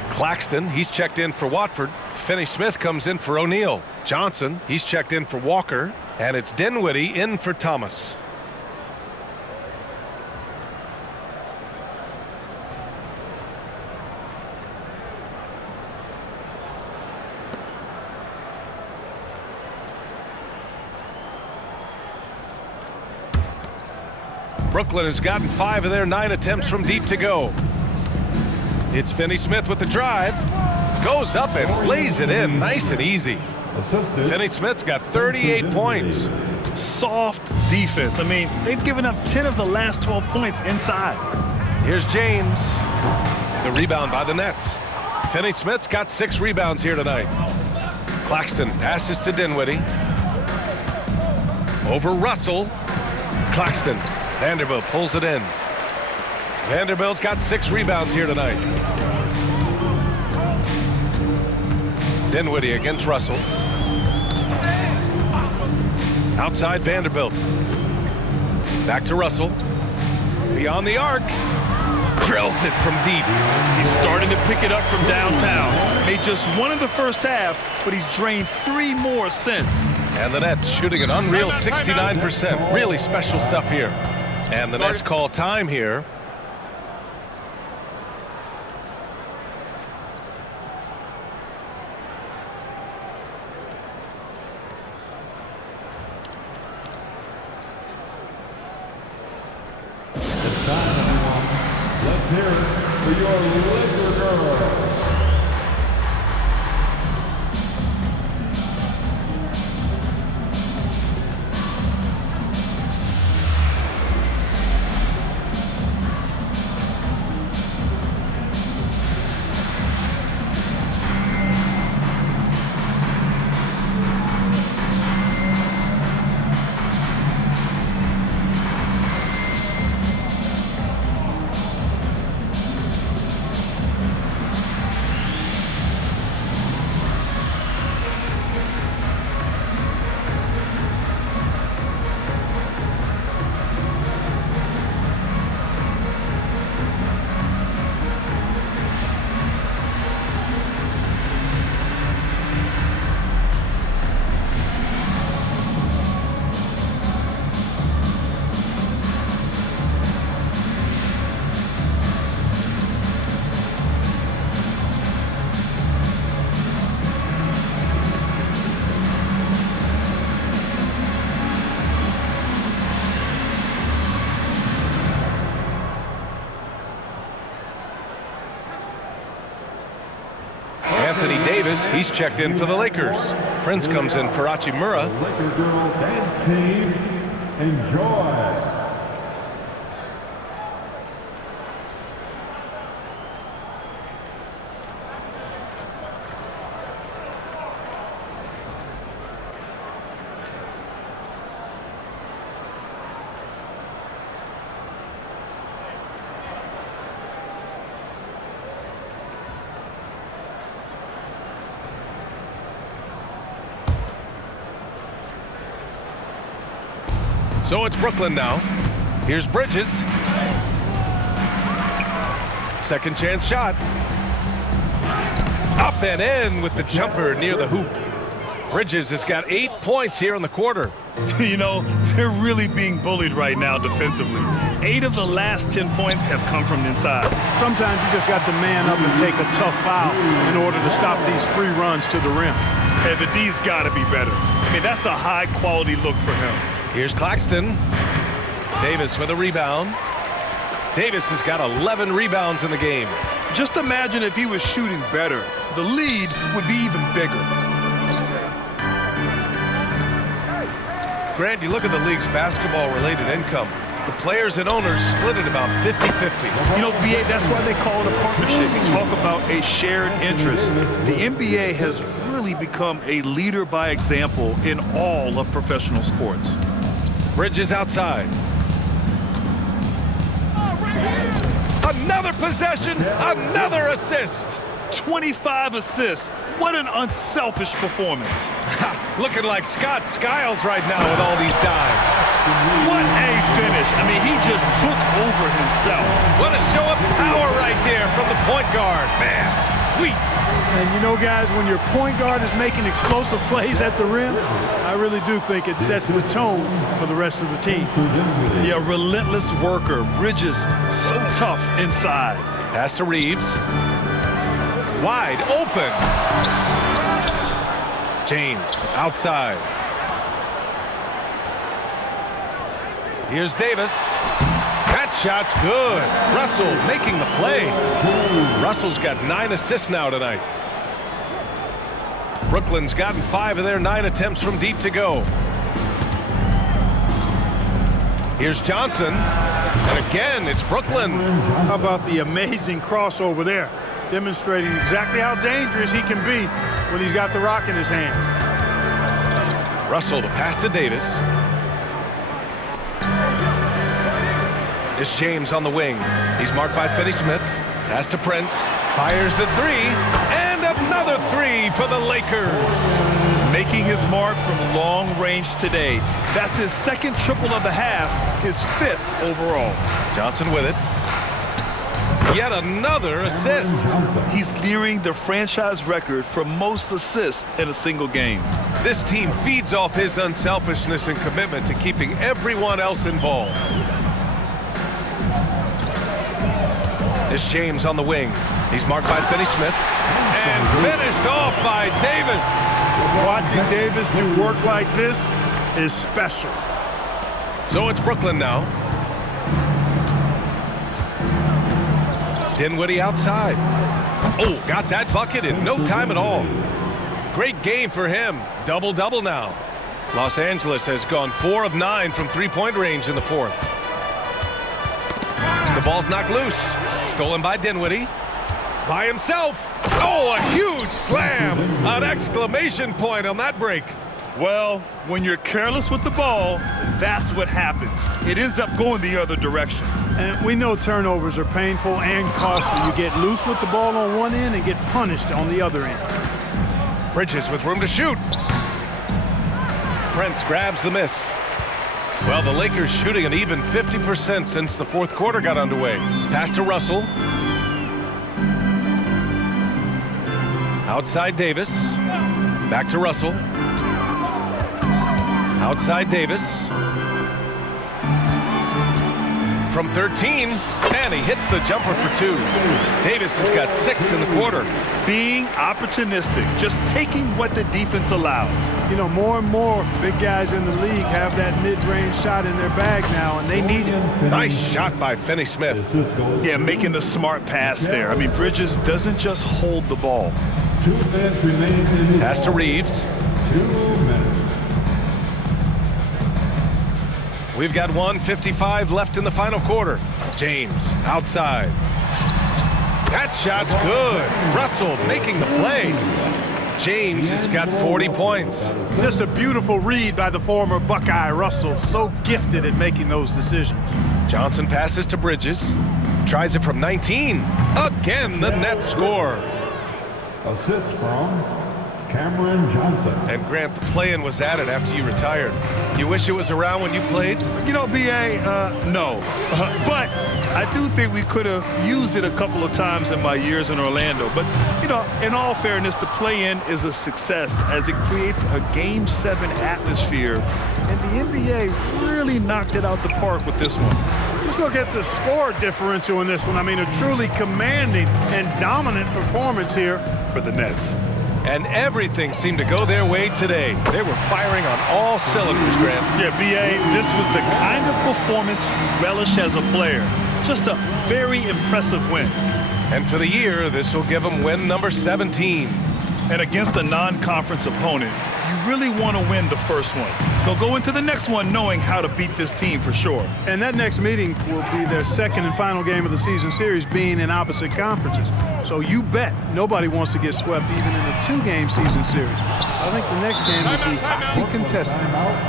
Claxton, he's checked in for Watford. Finney-Smith comes in for O'Neal. Johnson, he's checked in for Walker. And it's Dinwiddie in for Thomas. Brooklyn has gotten 5 of their 9 attempts from deep to go. It's Finney-Smith with the drive. Goes up and lays it in nice and easy. Finney-Smith's got 38 points. Soft defense. I mean, they've given up 10 of the last 12 points inside. Here's James. The rebound by the Nets. Finney-Smith's got 6 rebounds here tonight. Claxton passes to Dinwiddie. Over Russell. Claxton. Vanderbilt pulls it in. Vanderbilt's got 6 rebounds here tonight. Dinwiddie against Russell. Outside Vanderbilt. Back to Russell. Beyond the arc. Drills it from deep. He's starting to pick it up from downtown. Made just one in the first half, but he's drained 3 more since. And the Nets shooting an unreal 69%. Really special stuff here. And the Nets call time here. Let's hear it for your Laker girls. Anthony Davis, he's checked in for the Lakers. Prince comes in for Hachimura. Laker girl dance team, enjoy. So it's Brooklyn now. Here's Bridges. Second chance shot. Up and in with the jumper near the hoop. Bridges has got 8 points here in the quarter. You know, they're really being bullied right now defensively. 8 of the last 10 points have come from inside. Sometimes you just got to man up and take a tough foul in order to stop these free runs to the rim. And the D's got to be better. I mean, that's a high-quality look for him. Here's Claxton. Davis with a rebound. Davis has got 11 rebounds in the game. Just imagine if he was shooting better. The lead would be even bigger. Grant, you look at the league's basketball-related income. The players and owners split it about 50-50. You know, BA, that's why they call it a partnership. You talk about a shared interest. The NBA has really become a leader by example in all of professional sports. Bridges outside. Another possession, another assist. 25 assists. What an unselfish performance. Looking like Scott Skiles right now with all these dives. What a finish. I mean, he just took over himself. What a show of power right there from the point guard. Man, sweet. And you know, guys, when your point guard is making explosive plays at the rim, I really do think it sets the tone for the rest of the team. Yeah, relentless worker. Bridges, so tough inside. Pass to Reeves. Wide open. James outside. Here's Davis. That shot's good. Russell making the play. Russell's got 9 assists now tonight. Brooklyn's gotten 5 of their 9 attempts from deep to go. Here's Johnson. And again, it's Brooklyn. How about the amazing crossover there? Demonstrating exactly how dangerous he can be when he's got the rock in his hand. Russell, the pass to Davis. It's James on the wing. He's marked by Finley-Smith. Pass to Prince. Fires the 3. And another three for the Lakers. Making his mark from long range today. That's his second triple of the half, his 5th overall. Johnson with it. Yet another assist. He's nearing the franchise record for most assists in a single game. This team feeds off his unselfishness and commitment to keeping everyone else involved. It's James on the wing. He's marked by Finley-Smith and finished off by Davis. Watching Davis do work like this is special. So it's Brooklyn now. Dinwiddie outside. Oh, got that bucket in no time at all. Great game for him. Double-double now. Los Angeles has gone 4 of 9 from three-point range in the 4th. The ball's knocked loose. Stolen by Dinwiddie. By himself. Oh, a huge slam. An exclamation point on that break. Well, when you're careless with the ball, that's what happens. It ends up going the other direction. And we know turnovers are painful and costly. You get loose with the ball on one end and get punished on the other end. Bridges with room to shoot. Prince grabs the miss. Well, the Lakers shooting an even 50% since the 4th quarter got underway. Pass to Russell. Outside Davis. Back to Russell. Outside Davis. From 13, and he hits the jumper for 2. Davis has got 6 in the quarter. Being opportunistic, just taking what the defense allows. You know, more and more big guys in the league have that mid-range shot in their bag now, and they need it. Nice shot by Finley-Smith. Yeah, making the smart pass there. I mean, Bridges doesn't just hold the ball. 2 minutes remaining. Pass to Reeves. 2 minutes. We've got 1:55 left in the final quarter. James outside. That shot's good. Russell making the play. James has got 40 points. Just a beautiful read by the former Buckeye Russell. So gifted at making those decisions. Johnson passes to Bridges. Tries it from 19. Again, the net score. Assist from Cameron Johnson. And Grant, the play-in was added after you retired. You wish it was around when you played? You know, B.A., no. But I do think we could have used it a couple of times in my years in Orlando. But, you know, in all fairness, the play-in is a success as it creates a Game 7 atmosphere. And the NBA really knocked it out the park with this one. Let's look at the score differential in this one. I mean, a truly commanding and dominant performance here for the Nets. And everything seemed to go their way today. They were firing on all cylinders, Grant. Yeah, B.A., this was the kind of performance you relish as a player. Just a very impressive win. And for the year, this will give them win number 17. And against a non-conference opponent, you really want to win the first one. They'll go into the next one knowing how to beat this team for sure. And that next meeting will be their second and final game of the season series, being in opposite conferences. So you bet nobody wants to get swept even in a 2-game season series. I think the next game will be hotly contested.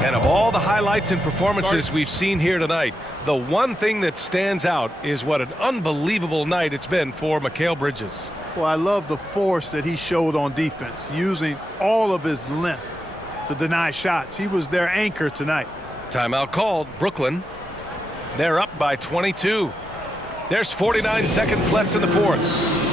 And of all the highlights and performances we've seen here tonight, the one thing that stands out is what an unbelievable night it's been for Mikal Bridges. Well, I love the force that he showed on defense, using all of his length to deny shots. He was their anchor tonight. Timeout called. Brooklyn. They're up by 22. There's 49 seconds left in the 4th.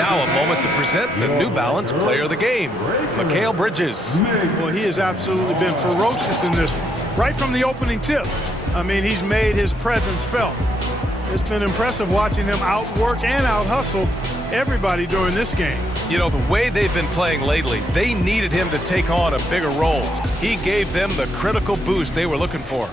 Now a moment to present the New Balance Player of the Game, Mikal Bridges. Well, he has absolutely been ferocious in this one. Right from the opening tip. I mean, he's made his presence felt. It's been impressive watching him outwork and out-hustle everybody during this game. You know, the way they've been playing lately, they needed him to take on a bigger role. He gave them the critical boost they were looking for.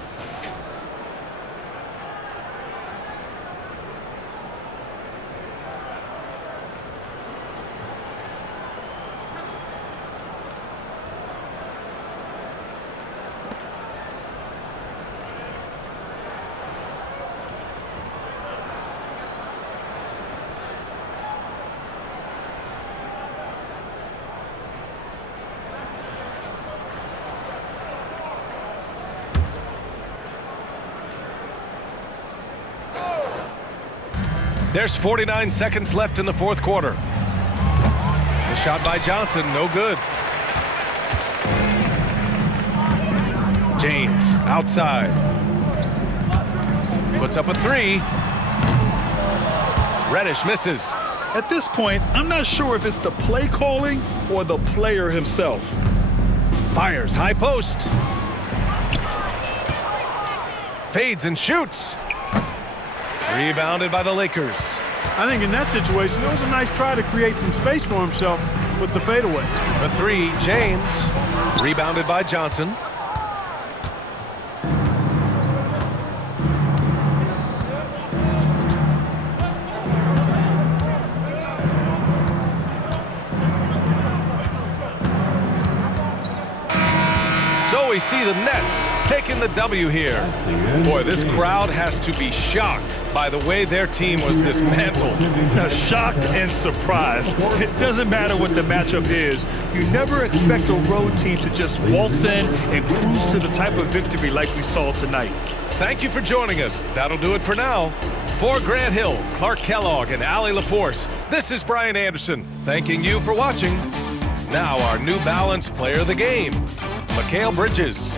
There's 49 seconds left in the fourth quarter. The shot by Johnson, no good. James, outside. Puts up a three. Reddish misses. At this point, I'm not sure if it's the play calling or the player himself. Fires, high post. Fades and shoots. Rebounded by the Lakers. I think in that situation, it was a nice try to create some space for himself with the fadeaway. The three, James. Rebounded by Johnson. So we see the Nets taking the W here. Boy, this crowd has to be shocked by the way their team was dismantled. Shocked and surprised. It doesn't matter what the matchup is. You never expect a road team to just waltz in and cruise to the type of victory like we saw tonight. Thank you for joining us. That'll do it for now. For Grant Hill, Clark Kellogg, and Allie LaForce, this is Brian Anderson, thanking you for watching. Now our New Balance Player of the Game, Mikal Bridges.